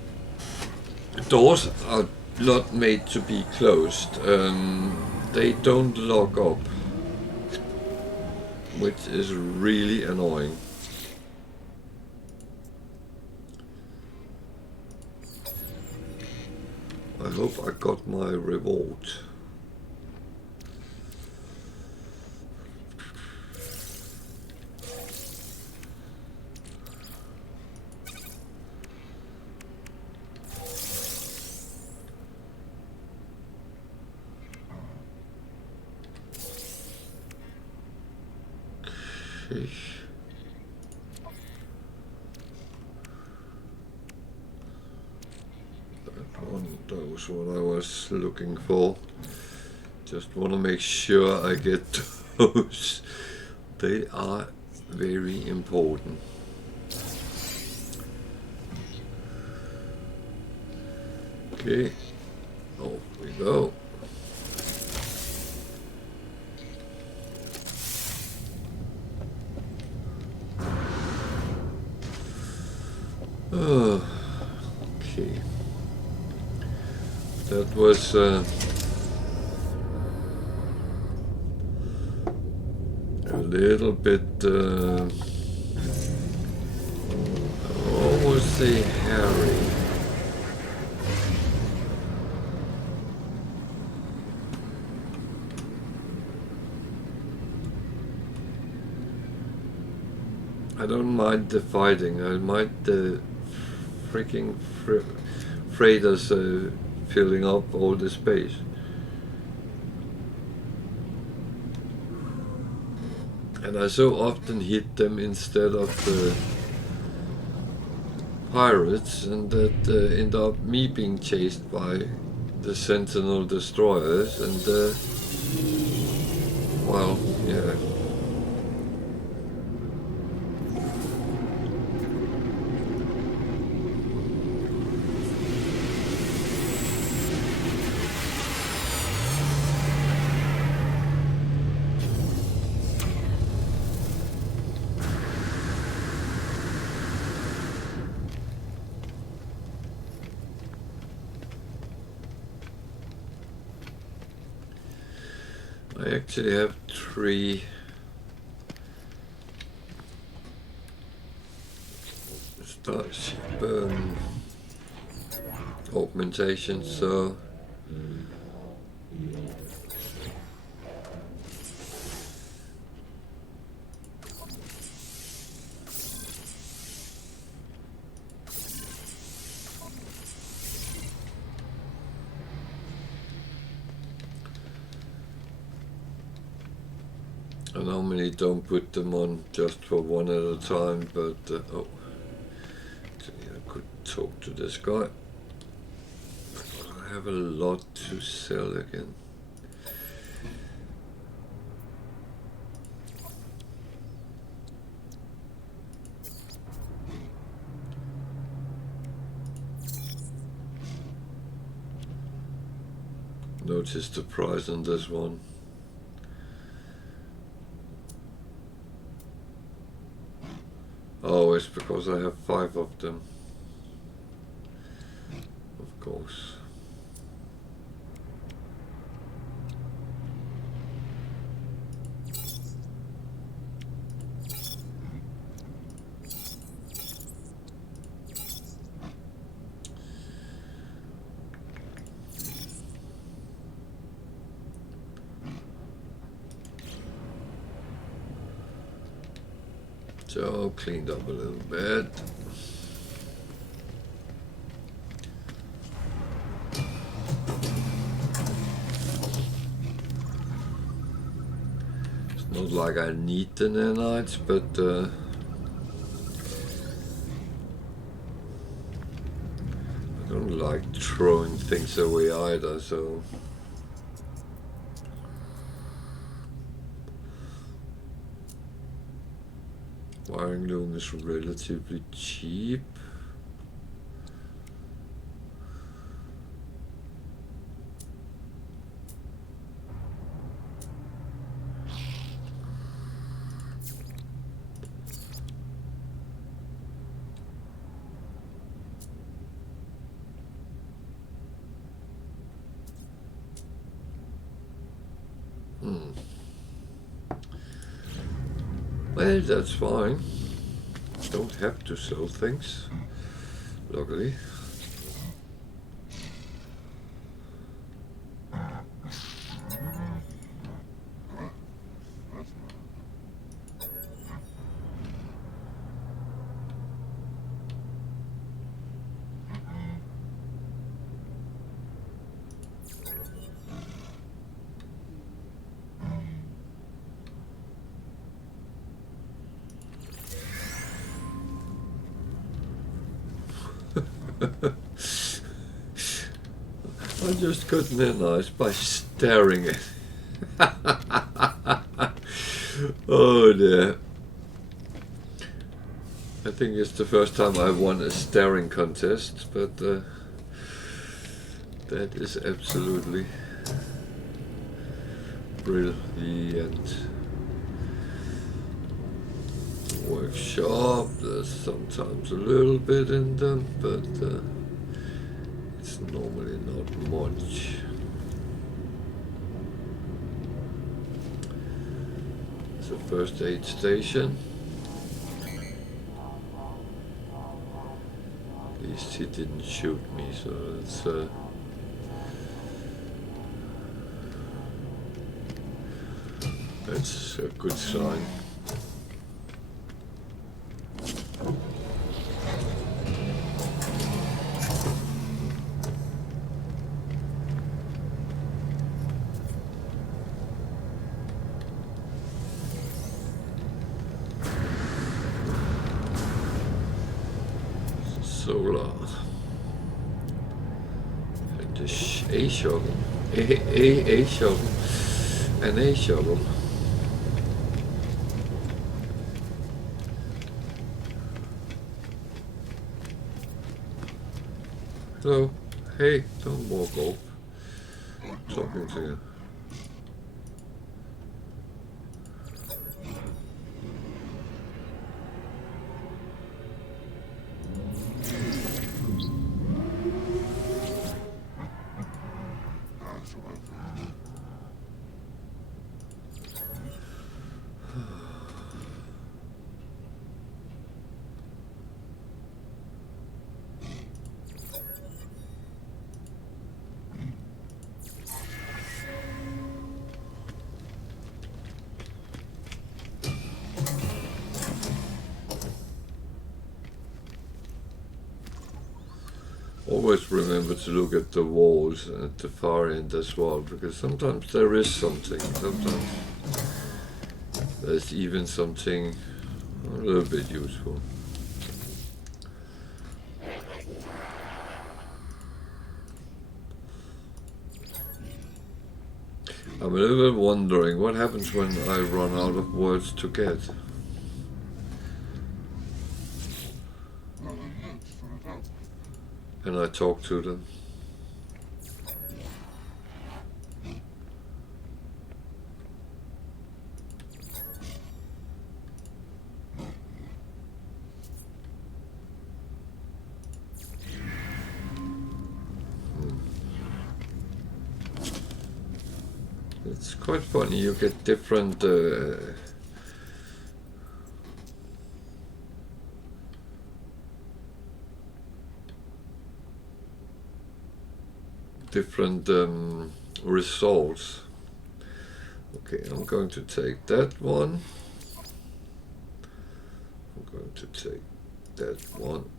doors are not made to be closed. They don't lock up, which is really annoying. I hope I got my reward. Okay. That was what I was looking for. Just want to make sure I get those. They are very important. Okay, off we go. Okay, that was a little bit almost say hairy. I don't mind the fighting, I mind the freaking freighters filling up all the space. And I so often hit them instead of the pirates, and that end up me being chased by the Sentinel destroyers, and well, yeah. I actually have 3 starship augmentations, so I normally don't put them on just for one at a time, but oh, actually I could talk to this guy. I have a lot to sell again. Notice the price on this one. Oh, it's because I have 5 of them. Of course. So cleaned up a little bit. It's not like I need the nanites, but I don't like throwing things away either, so wiring loom is relatively cheap. Well, that's fine. Don't have to sell things, luckily. I just got nanized by staring at oh dear. I think it's the first time I won a staring contest, but that is absolutely brilliant. Workshop, there's sometimes a little bit in them, but it's normally not much. It's a first aid station. At least he didn't shoot me, so that's a good sign. Solar and a shovel, a shovel, and a shovel. Hello, hey, don't walk off. I'm talking to you. Always remember to look at the walls at the far end as well, because sometimes there is something, sometimes there's even something a little bit useful. I'm a little bit wondering what happens when I run out of words to get. And I talk to them. It's quite funny, you get different results. Okay, I'm going to take that one. I'm going to take that one.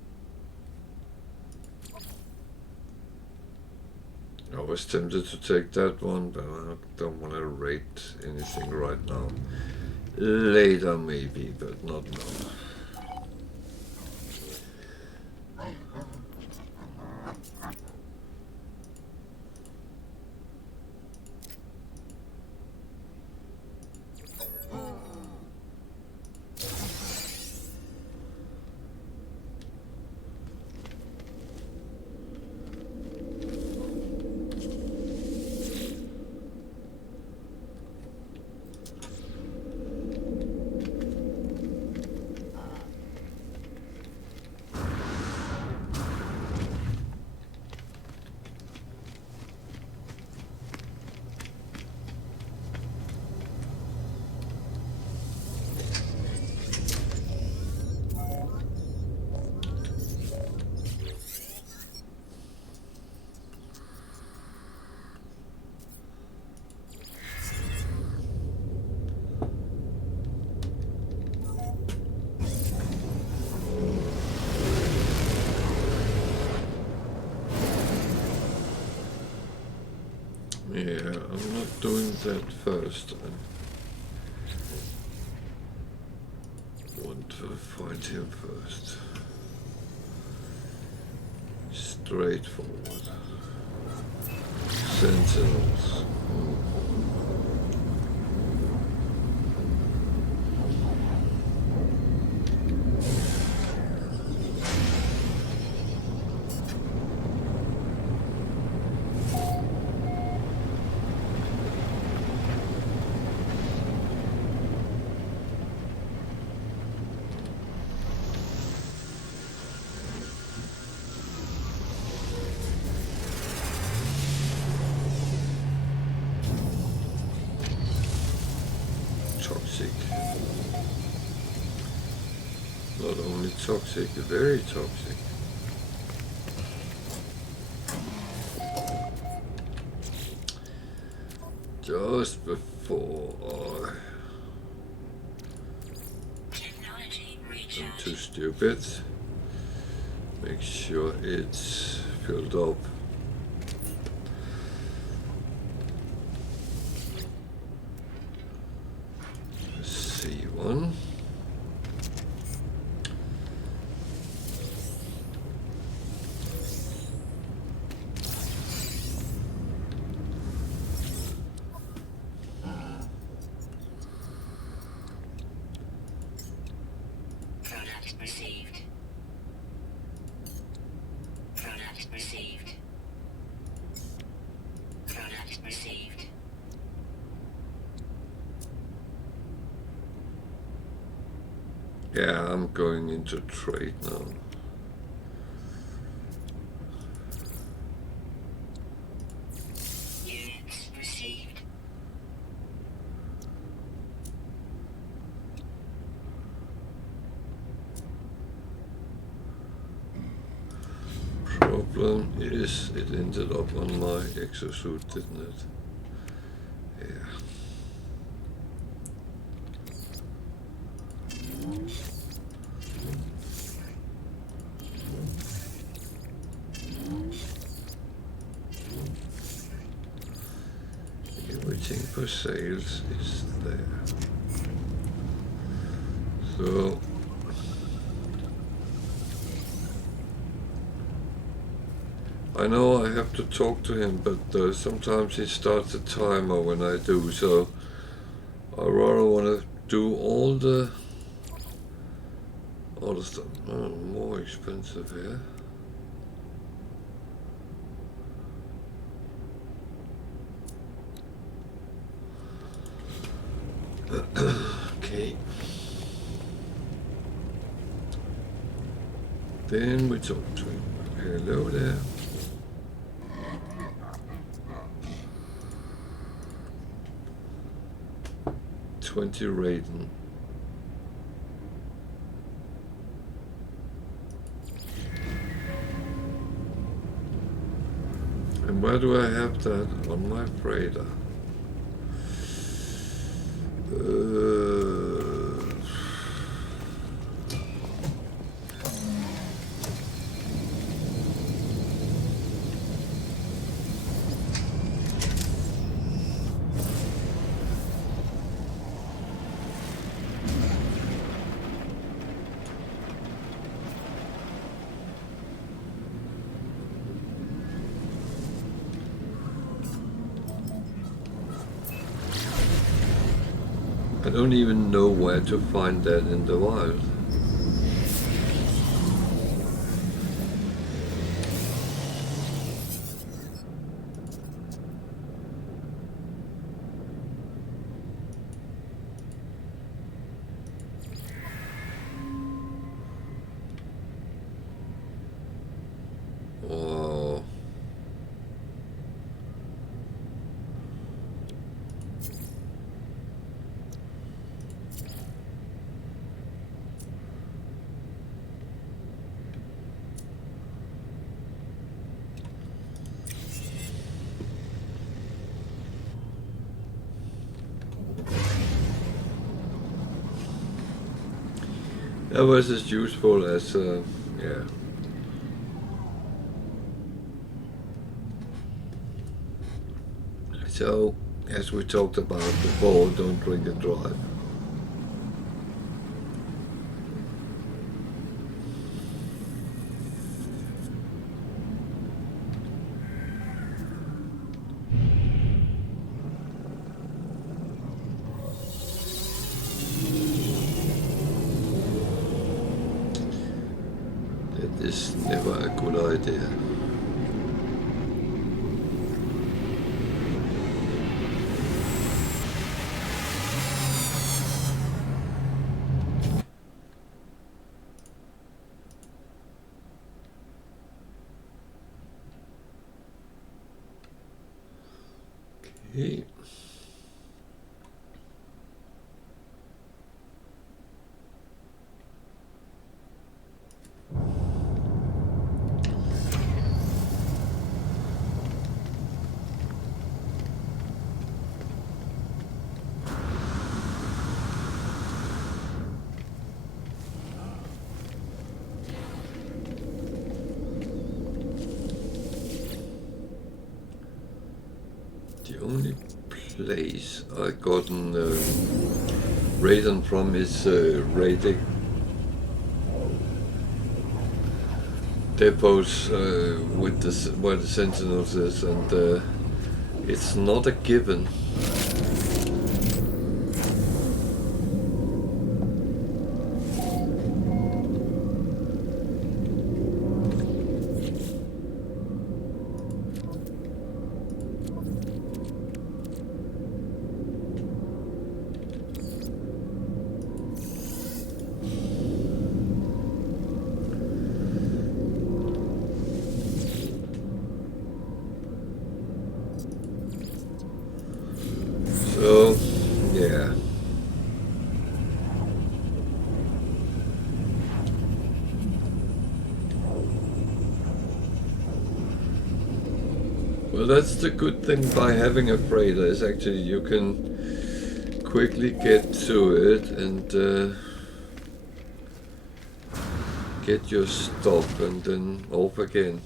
I was tempted to take that one, but I don't want to rate anything right now. Later maybe, but not now. Yeah, I'm not doing that first. I want to find him first. Straightforward. Sentinels. Toxic. Not only toxic, very toxic. Just before I'm too stupid. Make sure it's filled up. C1. Product received. Product received. Product received. Yeah, I'm going into trade now. Units received. Problem is, it ended up on my exosuit, didn't it? Yeah. Everything for sales is there. So I know I have to talk to him, but sometimes he starts a timer when I do, so I rather want to do all the stuff. More expensive here. Okay. Then we talk to him. Hello there. $20 rating. And where do I have that? On my freighter. I don't even know where to find that in the wild. Oh. That was as useful as, yeah. I So, as we talked about before, don't drink and drive. That is never a good idea. Okay. The only place I gotten radon from is radix depots with where the Sentinels is, and it's not a given. So, yeah. Well, that's the good thing by having a freighter, is actually you can quickly get to it and get your stop and then off again.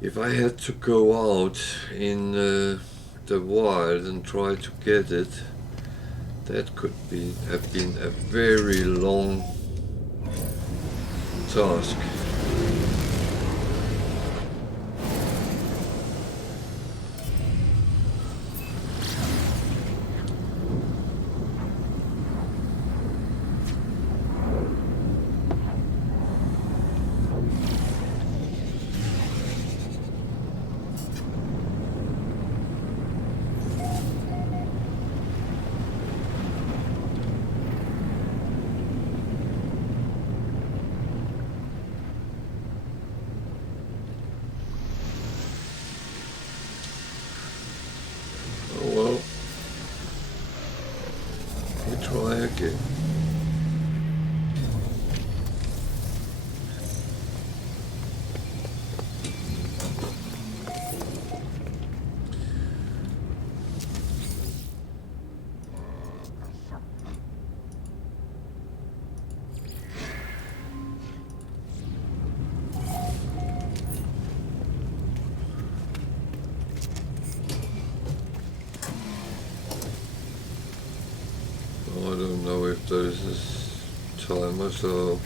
If I had to go out in the wild and try to get it, that could have been a very long task. Well, we try again. I don't know if there's a timer, so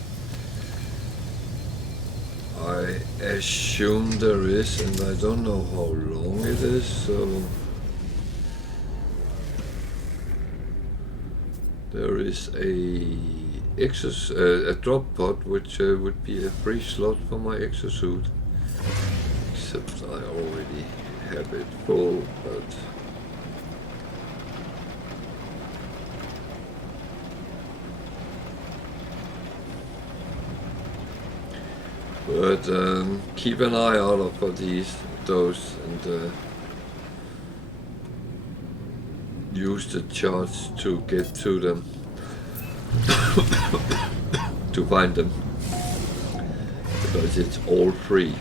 I assume there is, and I don't know how long it is, so there is a drop pod which would be a free slot for my exosuit, except I already have it full, but keep an eye out for those, and use the charts to get to them, to find them, because it's all free.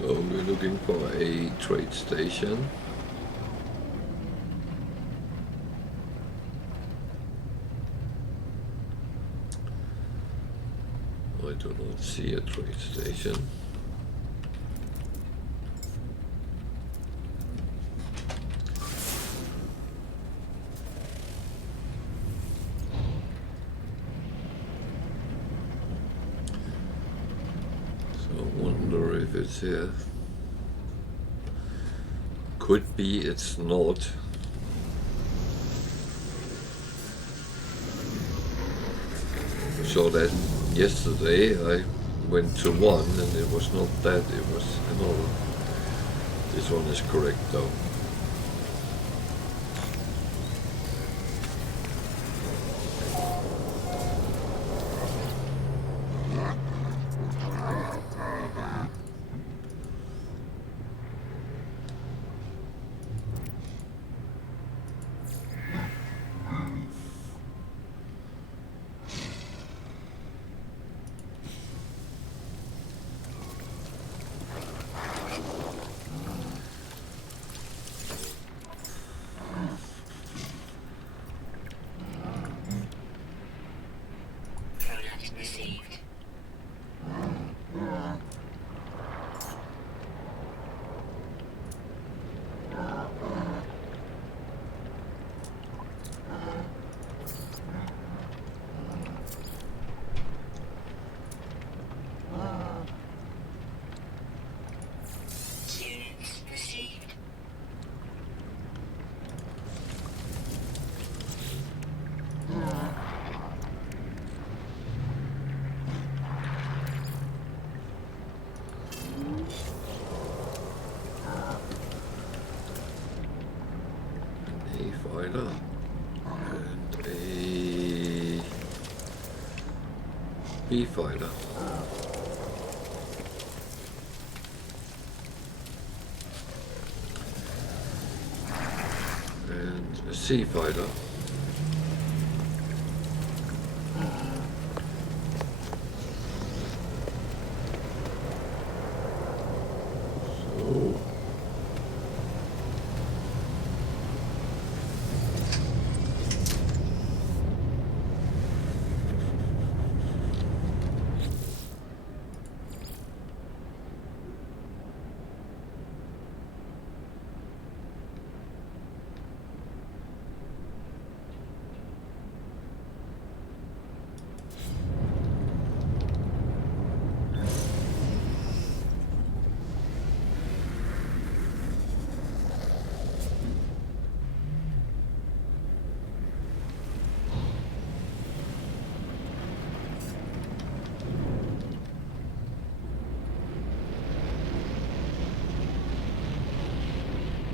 So we're looking for a trade station. I do not see a trade station. So I wonder if it's here. Could be it's not. So that yesterday I went to one and it was not that, it was another. This one is correct though. Product received. Units received. A fighter and a B fighter. And a C fighter.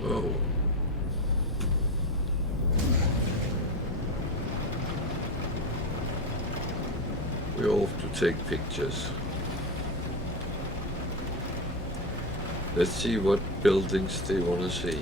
So whoa. We're off to take pictures. Let's see what buildings they want to see.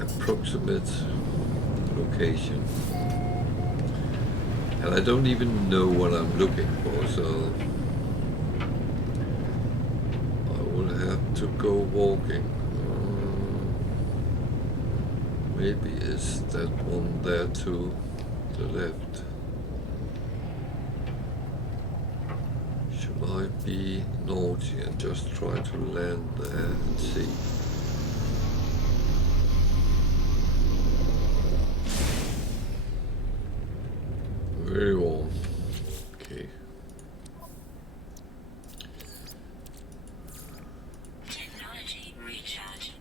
Approximate location. And I don't even know what I'm looking for, so I will have to go walking. Maybe is that one there to the left? Should I be naughty and just try to land there and see? Very warm. Okay. Technology recharge.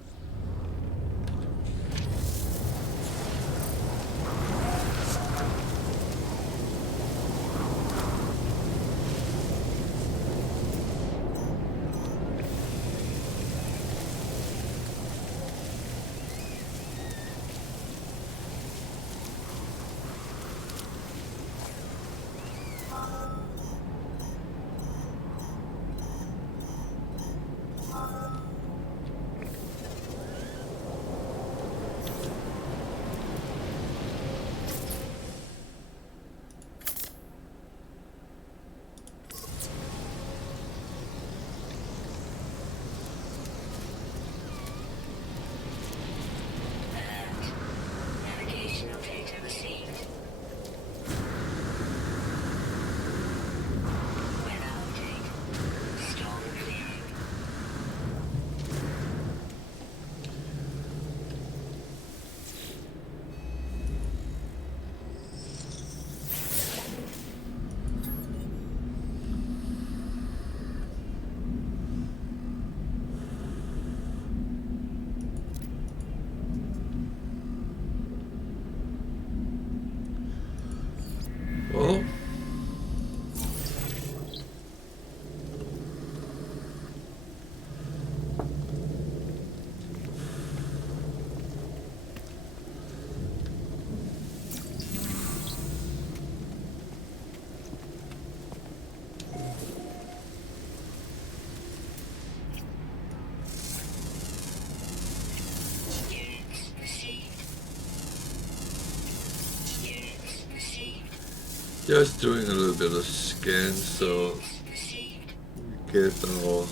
Just doing a little bit of scan so Perceived. we get our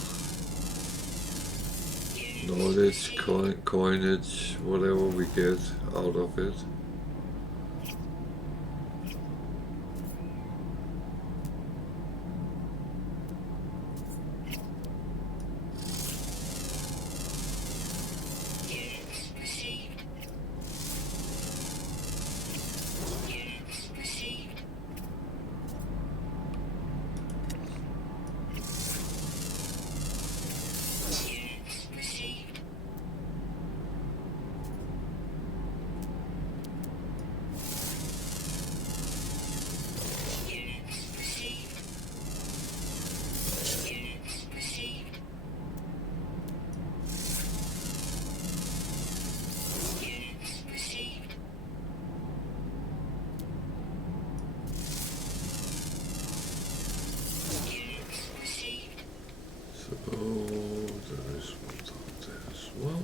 knowledge, coinage, whatever we get out of it. Units perceived. Units perceived. Units perceived. Units perceived. Units perceived. Units perceived. Units perceived. So there is one out there as well.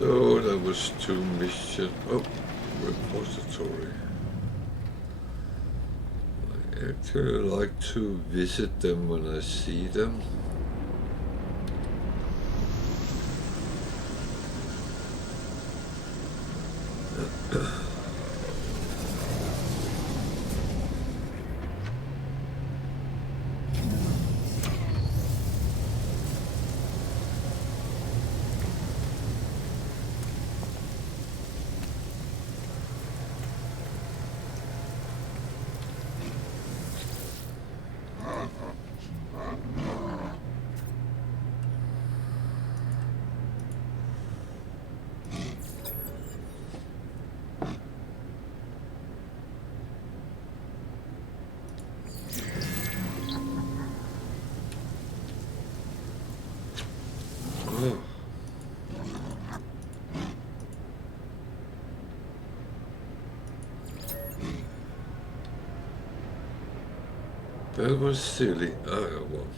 So that was 2 missions. Oh, repository. I actually like to visit them when I see them. Oh. That was silly. I got one.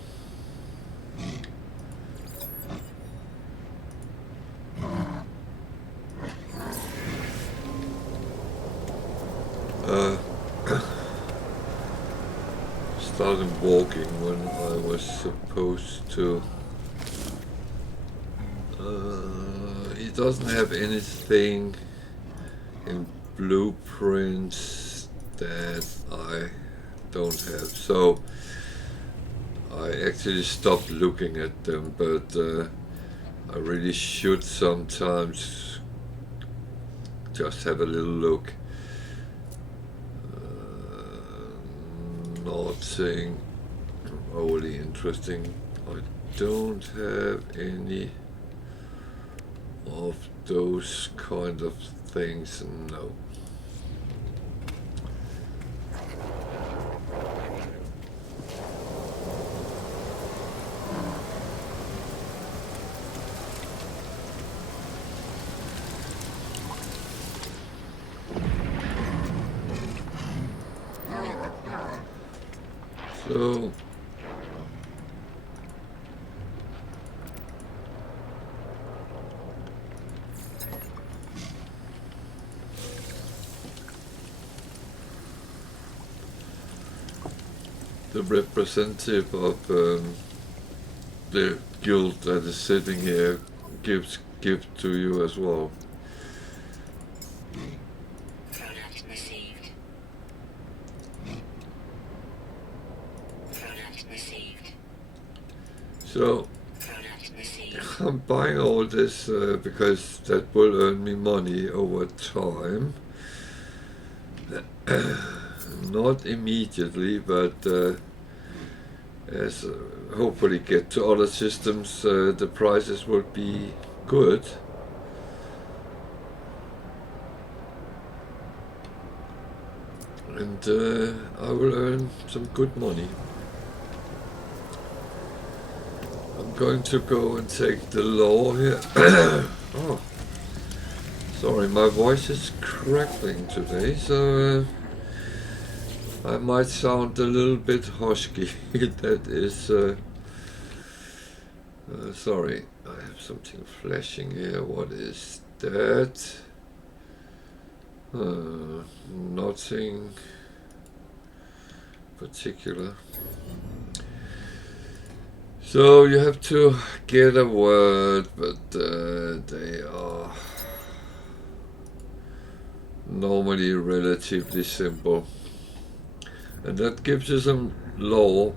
Started walking when I was supposed to. He doesn't have anything in blueprints that I don't have, so I actually stopped looking at them, but I really should sometimes just have a little look. Nothing overly interesting. I don't have any of those kind of things, no. So the representative of the guild that is sitting here gives gift to you as well. Product Product received. So Product received. I'm buying all this because that will earn me money over time. Not immediately, but as hopefully get to other systems, the prices will be good. And I will earn some good money. I'm going to go and take the law here. Oh, sorry, my voice is crackling today, so I might sound a little bit husky. That is, sorry, I have something flashing here. What is that? Nothing particular. So you have to get a word, but they are normally relatively simple. And that gives you some law.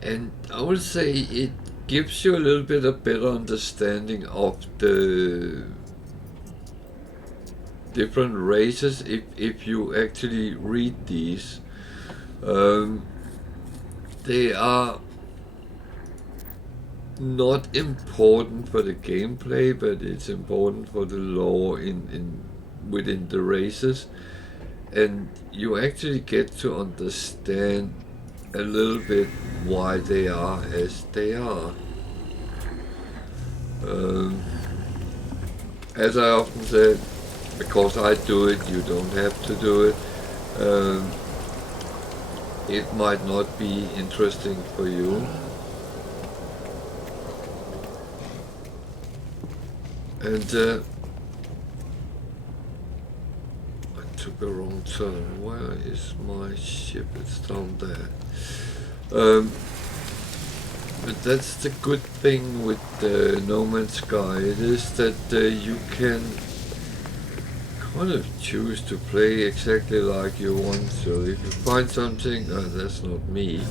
And I would say it gives you a little bit of better understanding of the different races if you actually read these. They are not important for the gameplay, but it's important for the lore within the races, and you actually get to understand a little bit why they are as they are. As I often said, because I do it, you don't have to do it. It might not be interesting for you. And I took a wrong turn. Where is my ship? It's down there. But that's the good thing with No Man's Sky. It is that you can kind of choose to play exactly like you want to. If you find something, that's not me.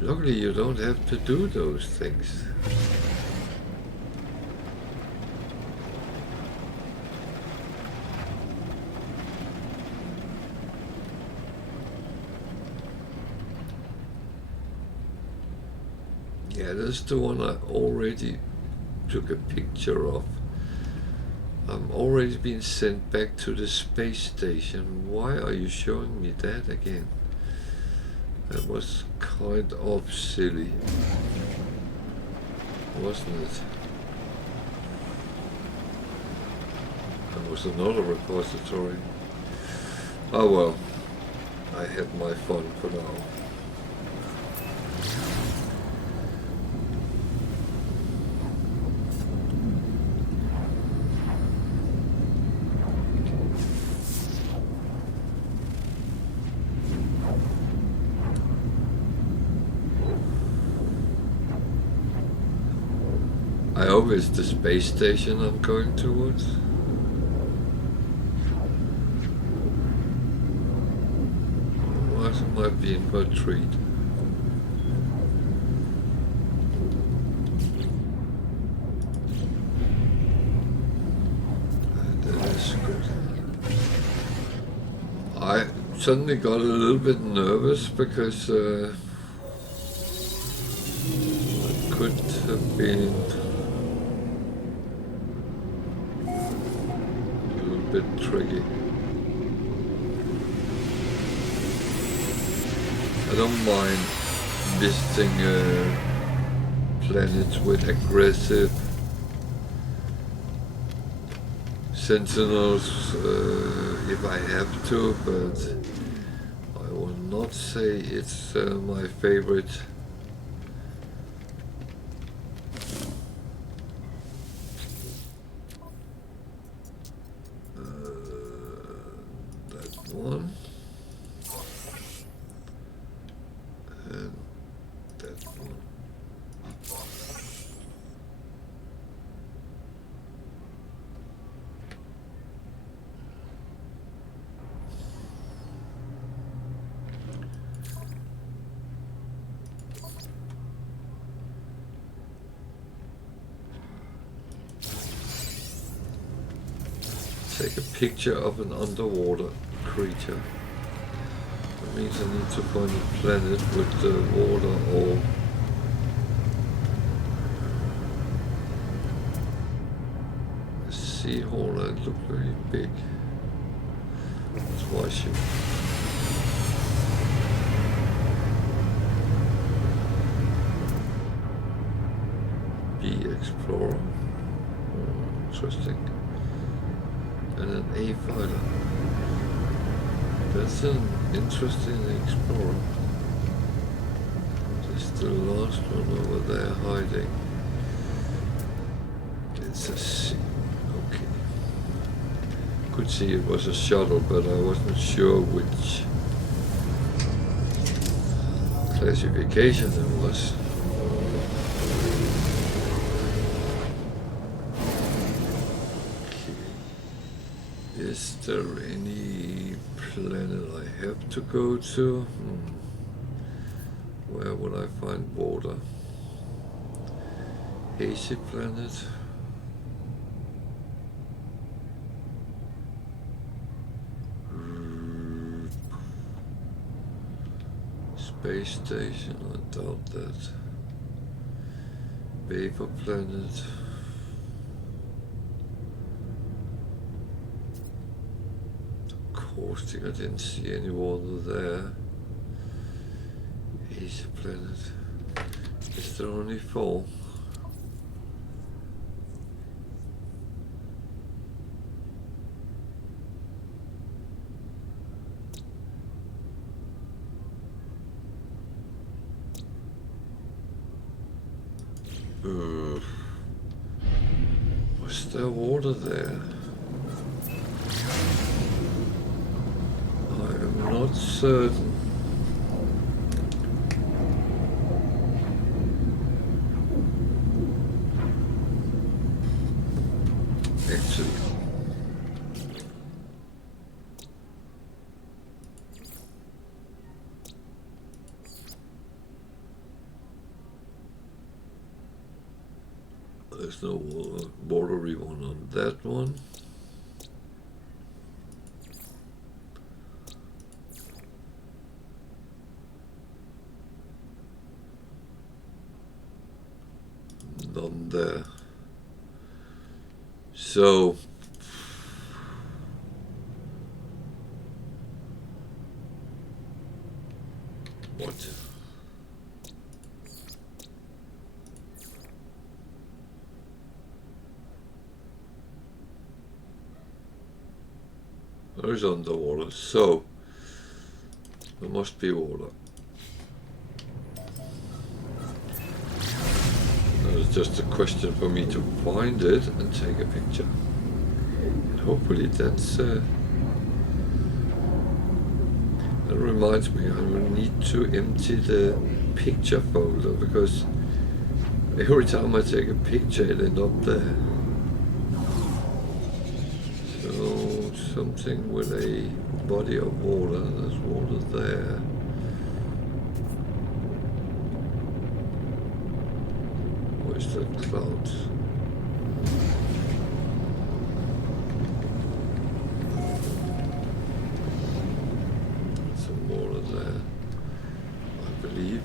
Luckily, you don't have to do those things. Yeah, that's the one I already took a picture of. I'm already been sent back to the space station. Why are you showing me that again? That was kind of silly, wasn't it? There was another repository. Oh well, I had my fun for now. I hope it's the space station I'm going towards. What am I being for a treat? That is good. I suddenly got a little bit nervous because it could have been bit tricky. I don't mind visiting planets with aggressive sentinels if I have to, but I will not say it's my favorite. That one and that one. Take a picture of an underwater creature. That means I need to find a planet with water or a seahorn. That look very big. That's why she. Bee explorer. Interesting. And an A fighter. That's an interesting explorer. There's the last one over there hiding. It's a sea. Okay. Could see it was a shuttle, but I wasn't sure which classification it was. Is there any planet I have to go to? Where would I find water? Hazy planet? Space station, I doubt that. Vapor planet? Caustic, I didn't see any water there. Hazy planet. Is there only 4? Was there water there? I am not certain. Actually, there's no watery one on that one. None there. So what? There's underwater, so there must be water. It's just a question for me to find it and take a picture. And hopefully that's that reminds me, I will need to empty the picture folder, because every time I take a picture it ends up there. So something with a body of water, there's water there. Where's the clouds? Some water there, I believe.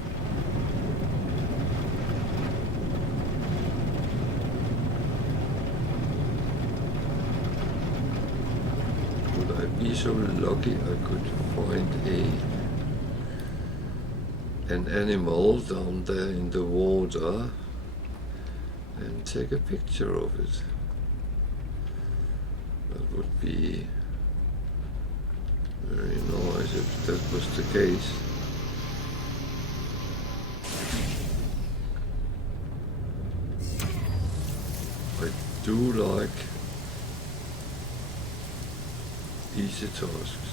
Would I be so lucky I could find an animal down there in the water and take a picture of it? That would be very nice if that was the case. I do like easy tasks.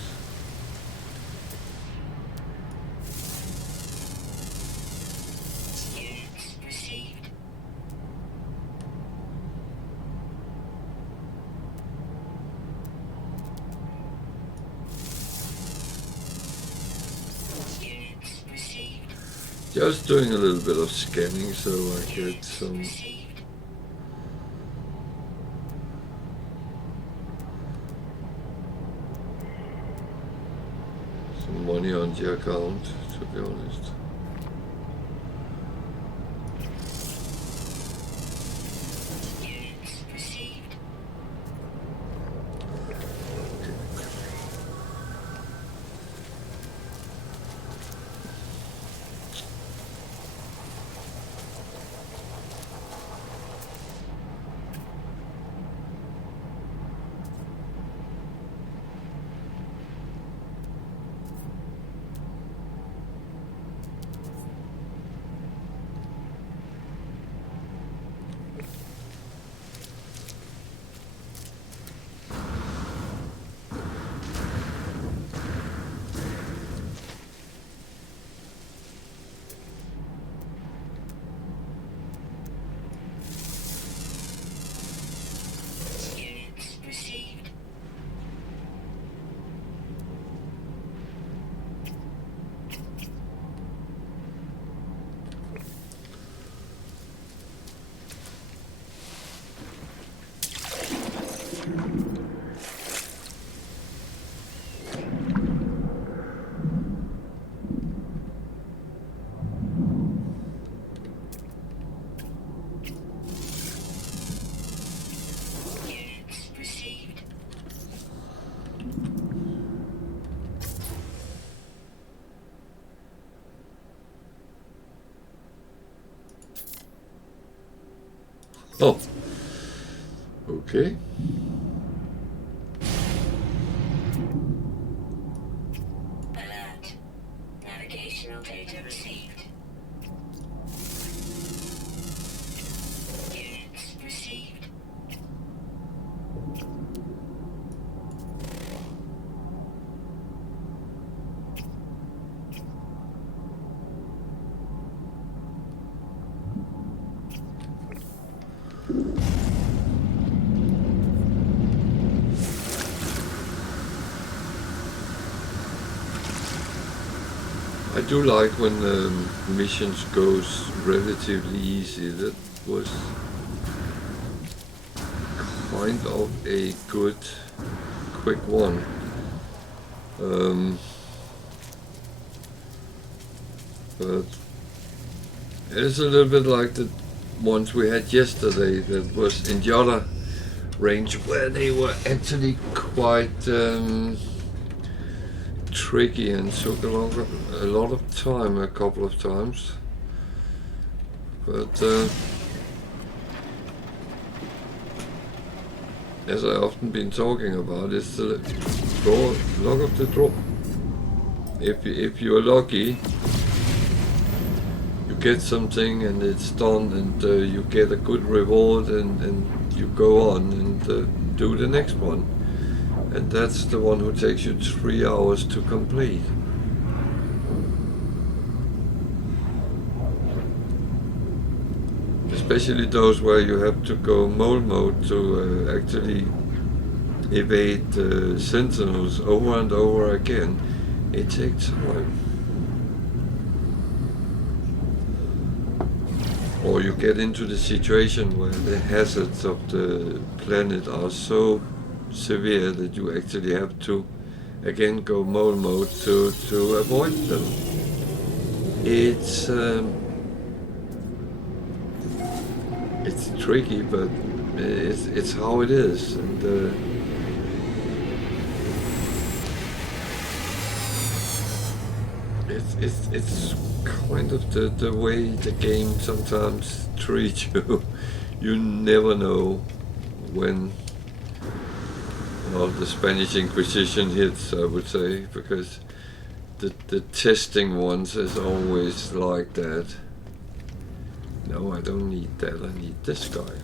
Just doing a little bit of scanning so I get some money on the account, to be honest. Oh, okay. Alert. Navigational data received. Units received. I do like when missions goes relatively easy. That was kind of a good, quick one. But it's a little bit like the ones we had yesterday that was in the other range where they were actually quite tricky and took a lot of time a couple of times. But as I often been talking about, it's the luck of the draw. If you're lucky, you get something and it's done, and you get a good reward, and you go on and do the next one. And that's the one who takes you 3 hours to complete. Especially those where you have to go mole mode to actually evade sentinels over and over again. It takes time. Or you get into the situation where the hazards of the planet are so severe that you actually have to again go mole mode to avoid them. It's tricky, but it's how it is, and it's kind of the way the game sometimes treats you. You never know when the Spanish Inquisition hits, I would say, because the testing ones is always like that. No, I don't need that, I need this guy.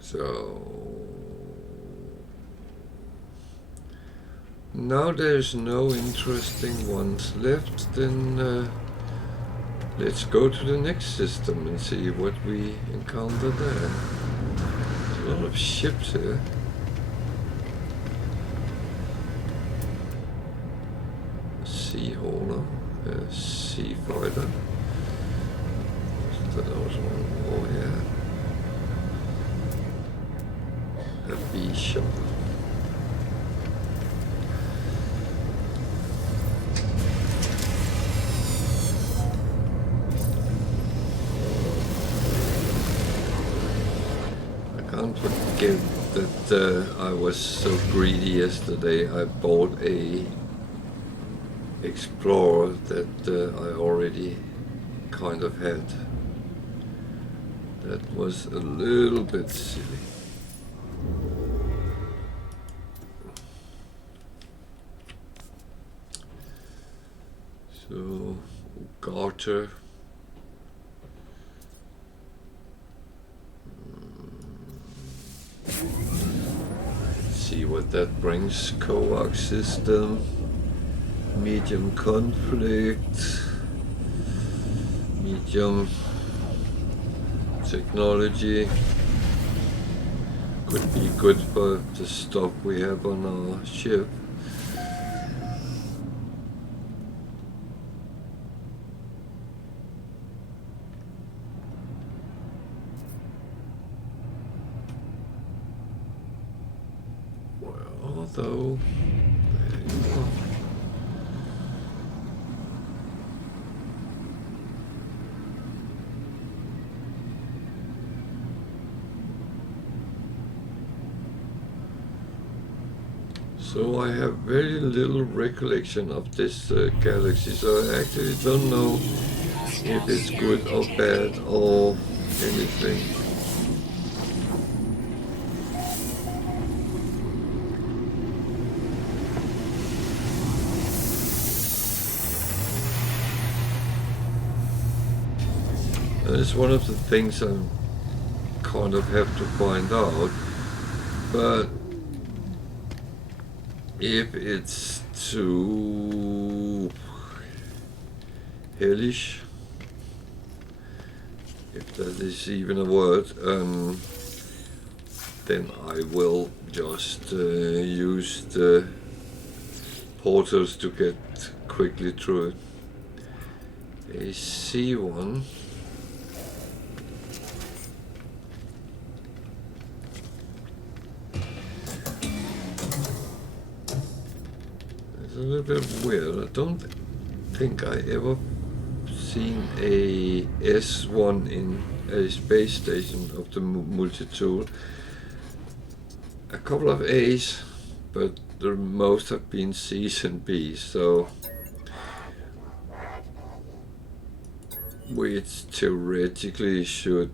So now there's no interesting ones left, then let's go to the next system and see what we encounter there. There's a lot of ships here. sea hauler, a sea fighter. That was one. Oh yeah, a B shot. I can't forget that I was so greedy yesterday. I bought a Explorer that I already kind of had. That was a little bit silly. So, Garter. Let's see what that brings. Coax system. Medium conflict. Medium technology. Could be good for the stuff we have on our ship. Well, though, there you go. So I have very little recollection of this galaxy, so I actually don't know if it's good or bad or anything. And it's one of the things I kind of have to find out, but if it's too hellish, if that is even a word, then I will just use the portals to get quickly through it. A C1. It's a little bit weird. I don't think I ever seen a S1 in a space station of the multi-tool. A couple of A's, but the most have been C's and B's, so which theoretically should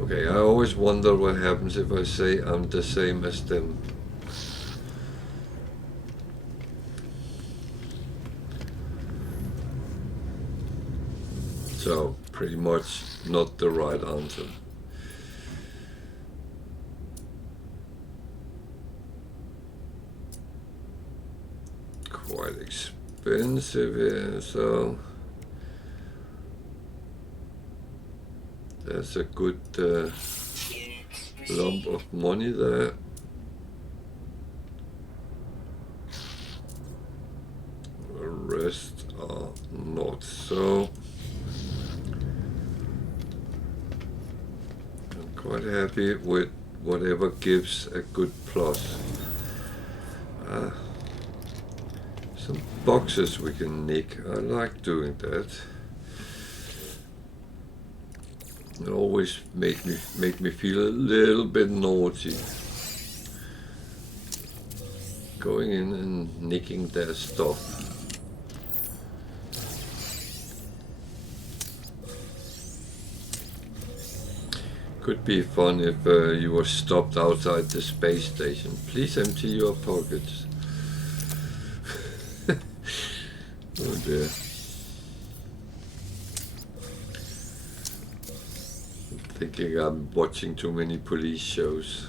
okay, I always wonder what happens if I say I'm the same as them. So, pretty much not the right answer. Quite expensive here, so that's a good lump of money there. The rest are not so. I'm quite happy with whatever gives a good plus. Some boxes we can nick. I like doing that. It always make me feel a little bit naughty. Going in and nicking their stuff. Could be fun if you were stopped outside the space station. Please empty your pockets. Oh dear. Thinking I'm watching too many police shows.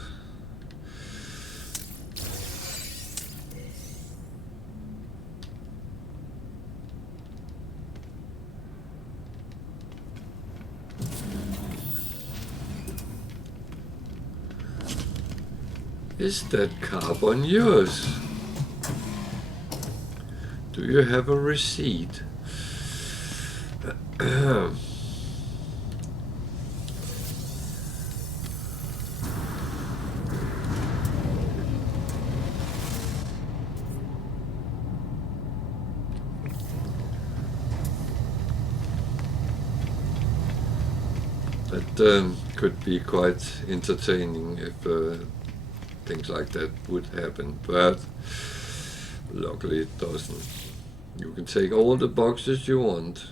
Is that carbon yours? Do you have a receipt? That could be quite entertaining if things like that would happen, but luckily it doesn't. You can take all the boxes you want,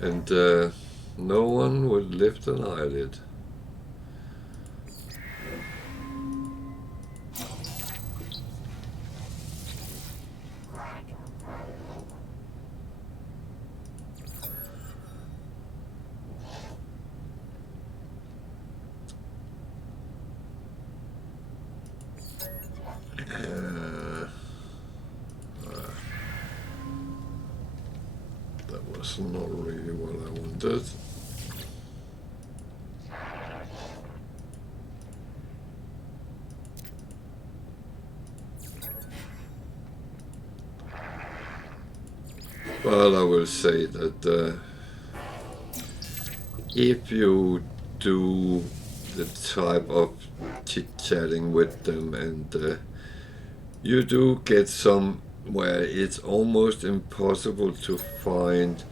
and no one would lift an eyelid. That was not really what I wanted. Well, I will say that if you do the type of chit-chatting with them and you do get some where it's almost impossible to find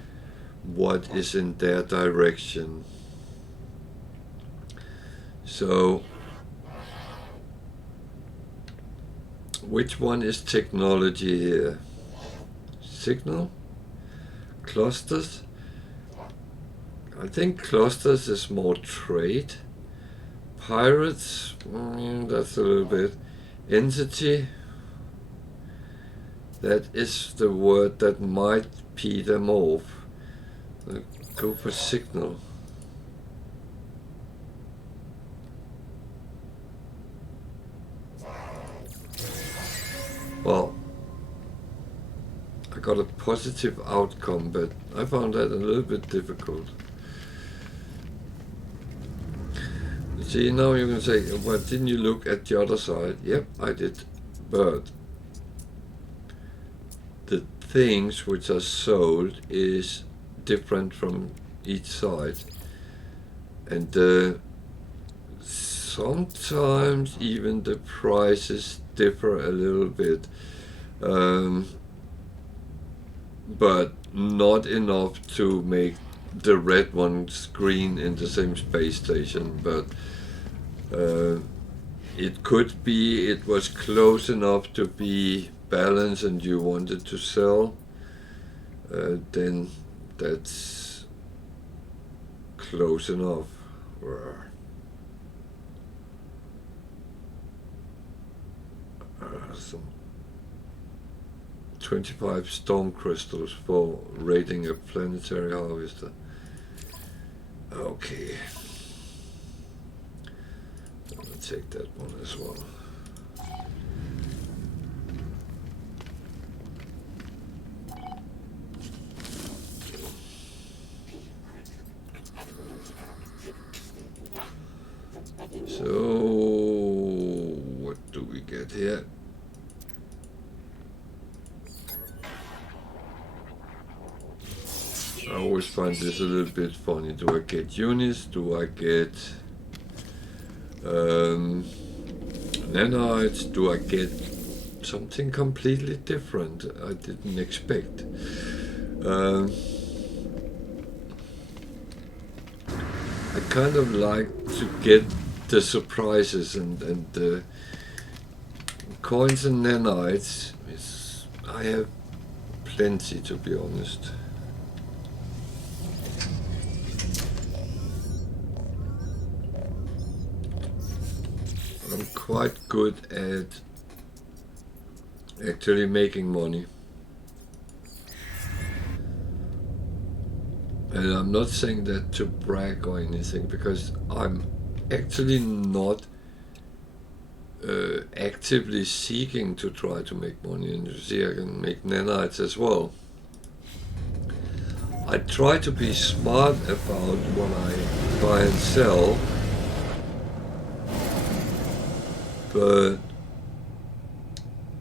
what is in their direction. So, which one is technology here? Signal? Clusters? I think clusters is more trade. Pirates? That's a little bit. Entity? That is the word that might pee them off. Go for signal. Well, I got a positive outcome, but I found that a little bit difficult. See, now you can say, well, didn't you look at the other side? Yep, I did. But the things which are sold is different from each side. And sometimes even the prices differ a little bit. But not enough to make the red ones green in the same space station. But it could be it was close enough to be balanced and you wanted to sell. Then that's close enough. Some 25 stone crystals for raiding a planetary harvester. Okay. I'm gonna take that one as well. So, what do we get here? I always find this a little bit funny. Do I get units? Do I get nanites? Do I get something completely different I didn't expect? I kind of like to get the surprises and the coins and nanites. I have plenty, to be honest. I'm quite good at actually making money. And I'm not saying that to brag or anything, because I'm actually not actively seeking to try to make money. And you see, I can make nanites as well. I try to be smart about what I buy and sell, but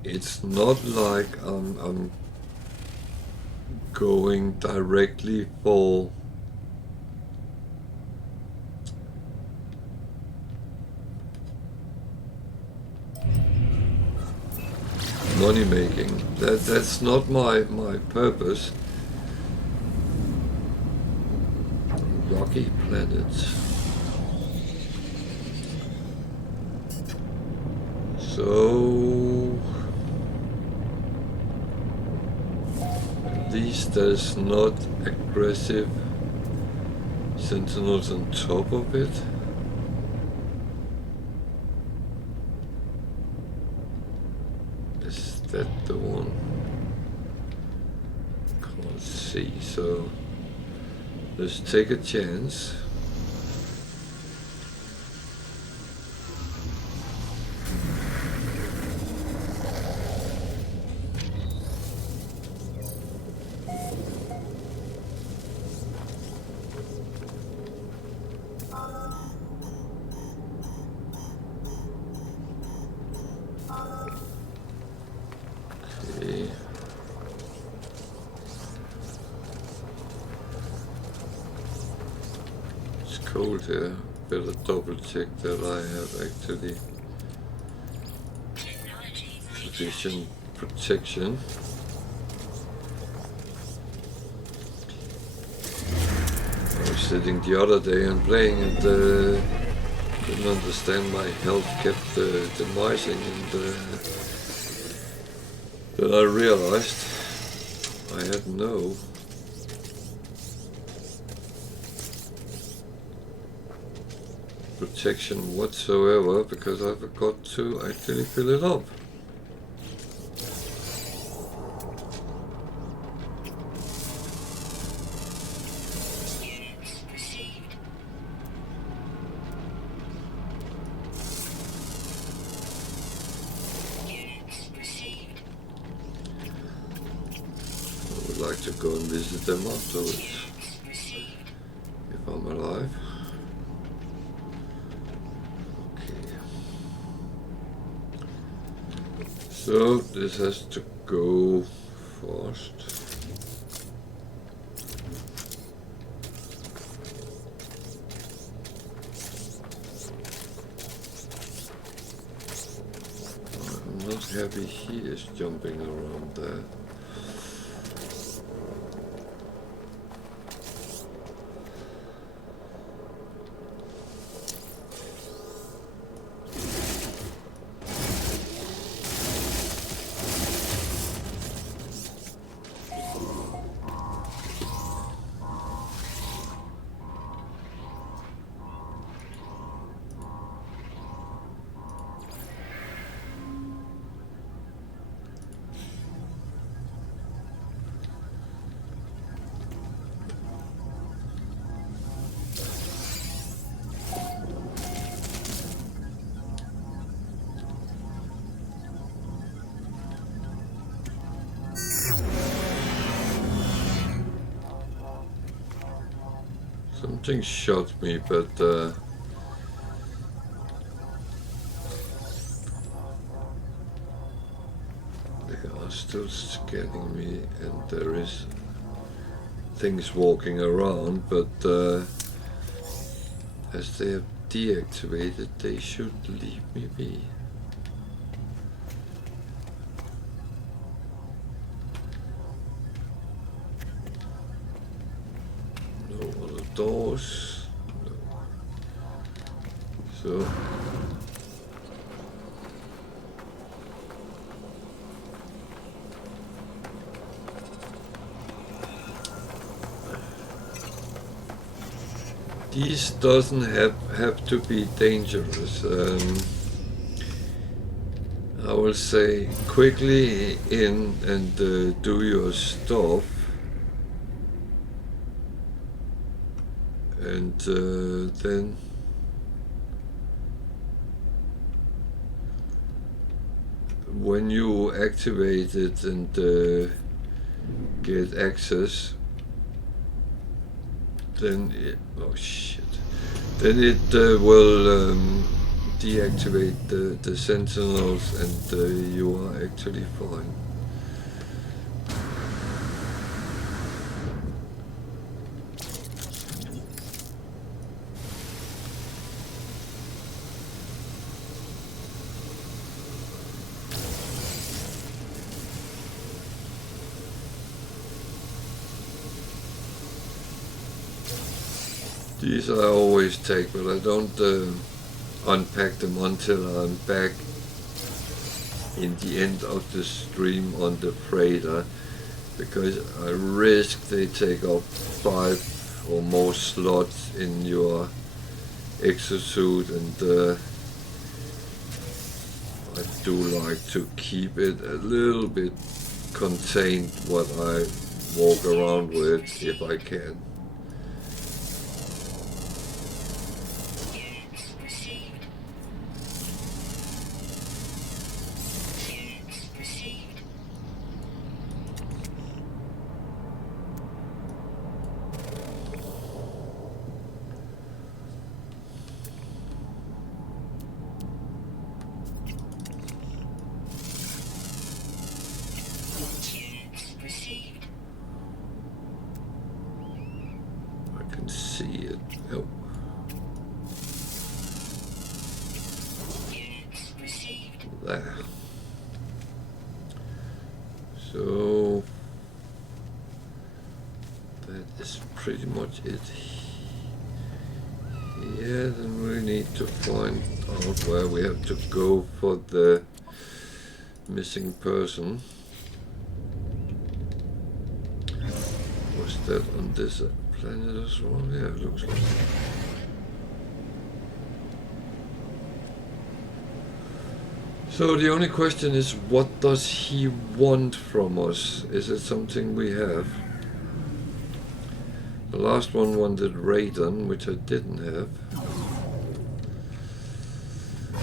it's not like I'm going directly for money making. That's not my purpose. Rocky planets. So at least there's not aggressive sentinels on top of it. Is that the one? Can't see, so let's take a chance. Okay. It's cold here. Better double check that I have actually sufficient protection. I was sitting the other day and playing and couldn't understand my health kept demising, and then I realized I had no protection whatsoever because I forgot to actually fill it up. Units received. Units received. I would like to go and visit them afterwards Units received. if I'm alive. Okay. So this has to go fast. I'm not happy he is jumping around there. Something shot me, but they are still scanning me, and there is things walking around, but as they have deactivated, they should leave me be. No other doors. No. So these doesn't have to be dangerous. I will say quickly in and do your stuff, and then when you activate it and get access, then it, oh shit, then it will deactivate the sentinels, and you are actually fine. These I always take, but I don't unpack them until I'm back in the end of the stream on the freighter, because I risk they take up 5 or more slots in your exosuit, and I do like to keep it a little bit contained what I walk around with if I can. See it. Oh. There. So that is pretty much it. Yeah, then we need to find out where we have to go for the missing person. Was that on this planet as well? Yeah, it looks like it. So the only question is, what does he want from us? Is it something we have? The last one wanted radon, which I didn't have. I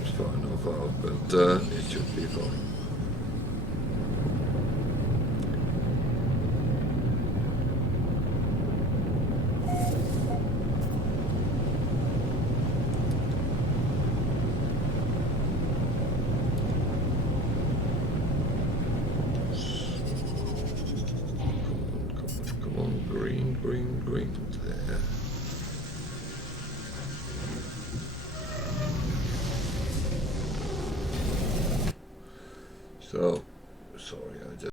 was far enough out, but it should be fine. Green there. So, sorry, I just